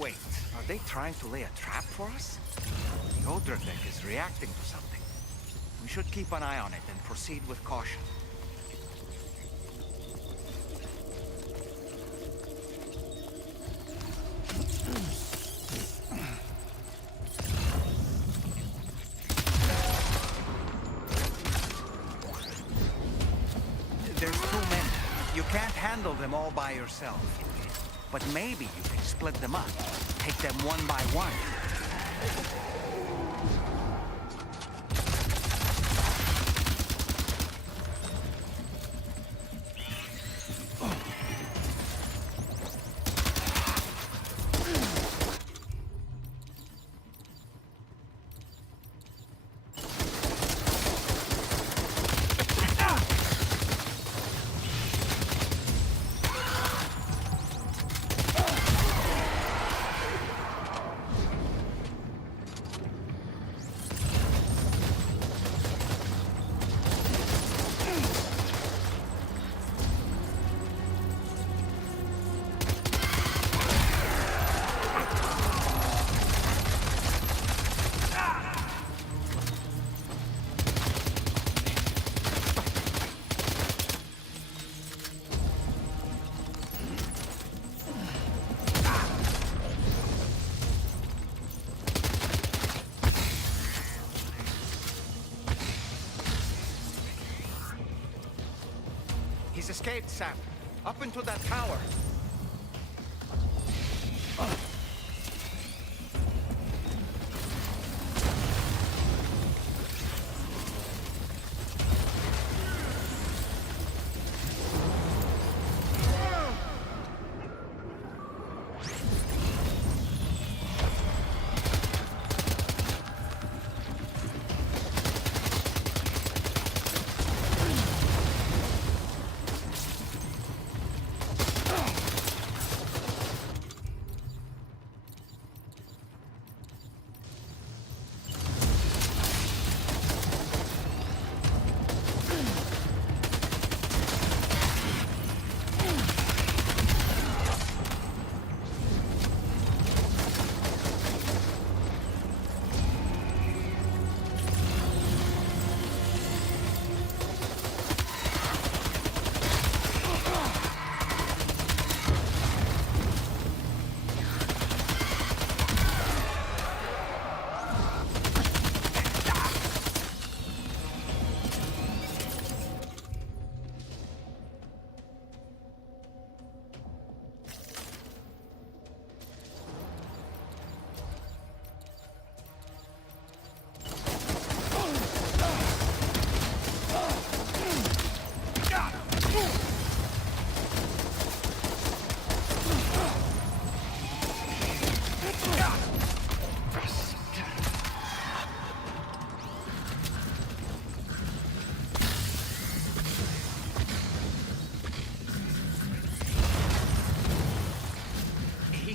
Wait, are they trying to lay a trap for us? The Odradek is reacting to something. We should keep an eye on it and proceed with caution. There's too many. You can't handle them all by yourself. But maybe you can split them up. Take them one by one. cascade, Sam. Up into that tower.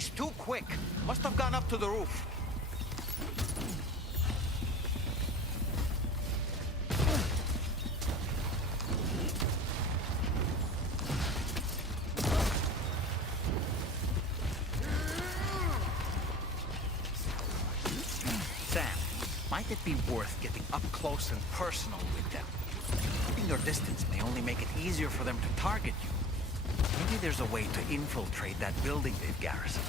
He's too quick. Must have gone up to the roof. Sam, might it be worth getting up close and personal with them? Keeping your distance may only make it easier for them to target you. Maybe there's a way to infiltrate that building they've garrisoned.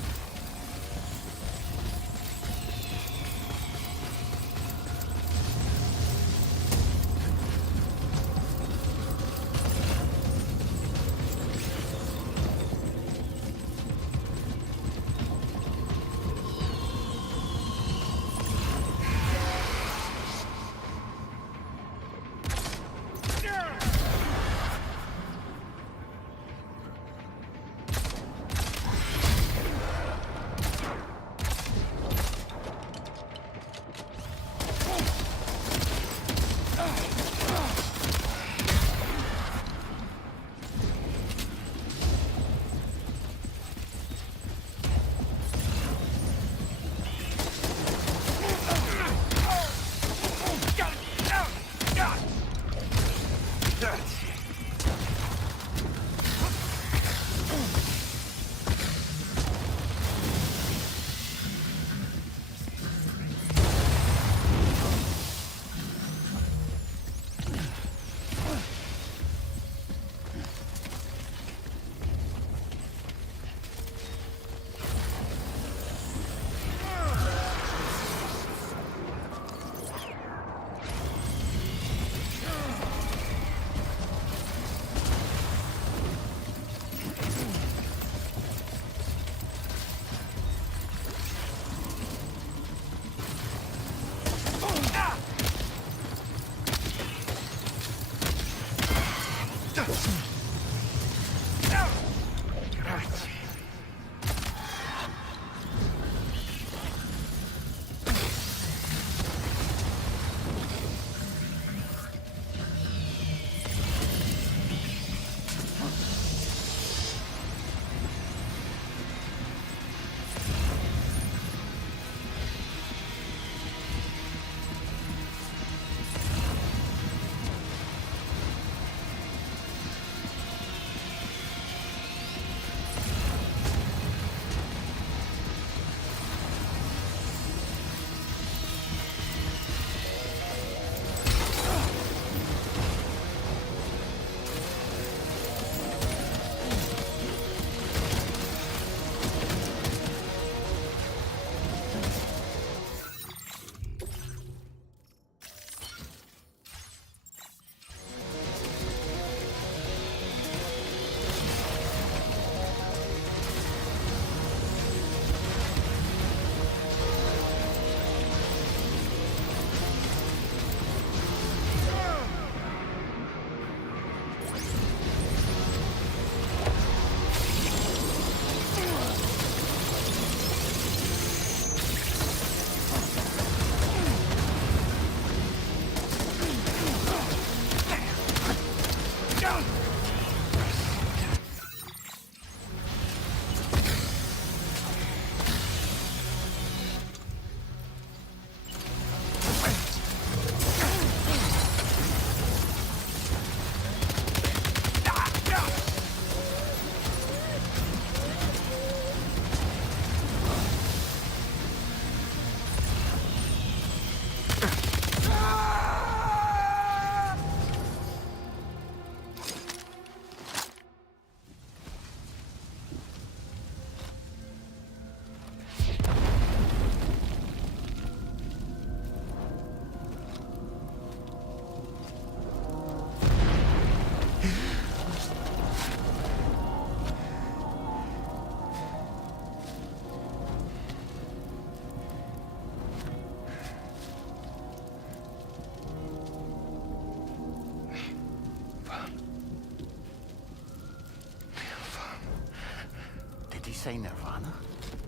say Nirvana?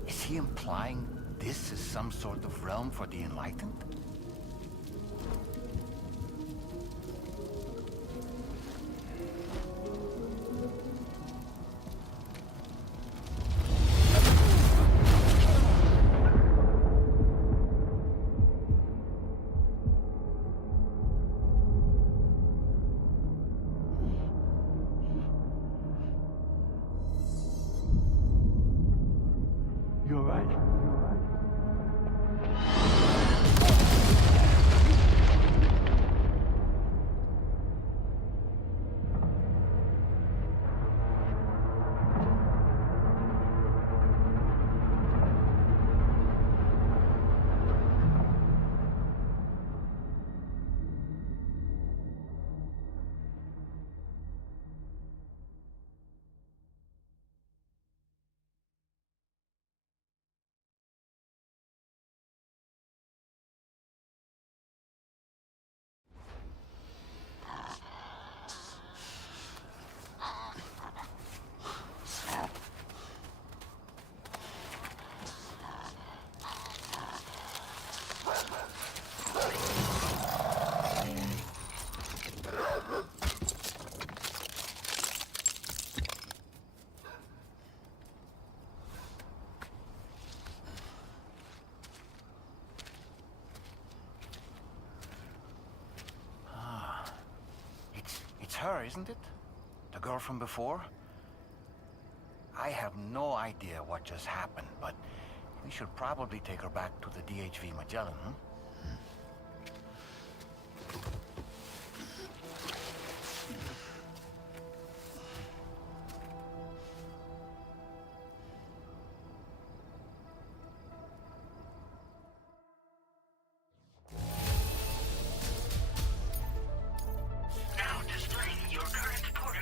Is he implying this is some sort of realm for the enlightened? You're right. It's her, isn't it? The girl from before? I have no idea what just happened, but we should probably take her back to the DHV Magellan, huh? Now displaying your current portal.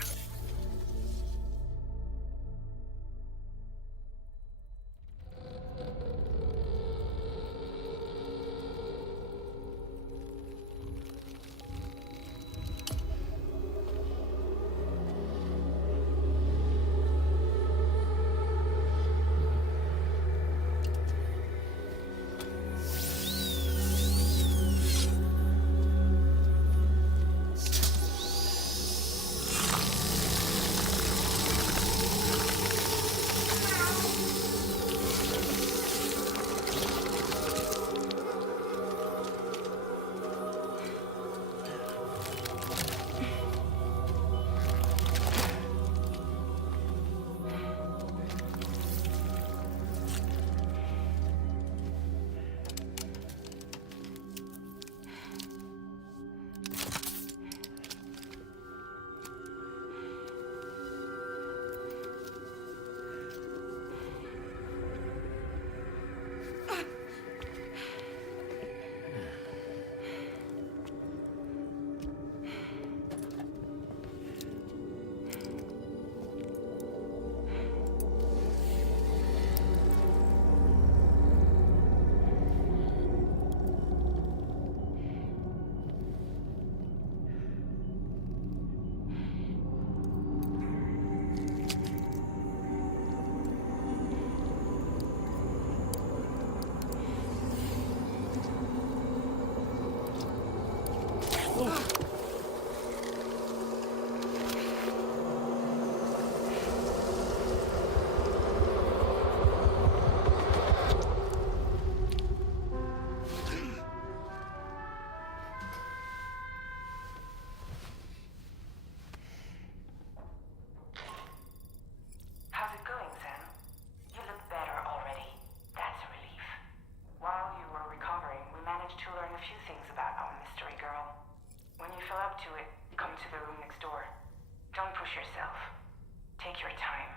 How's it going, Sam? You look better already. That's a relief. While you were recovering, we managed to learn a few things about our mystery girl. When you feel up to it, come to the room next door. Don't push yourself. Take your time.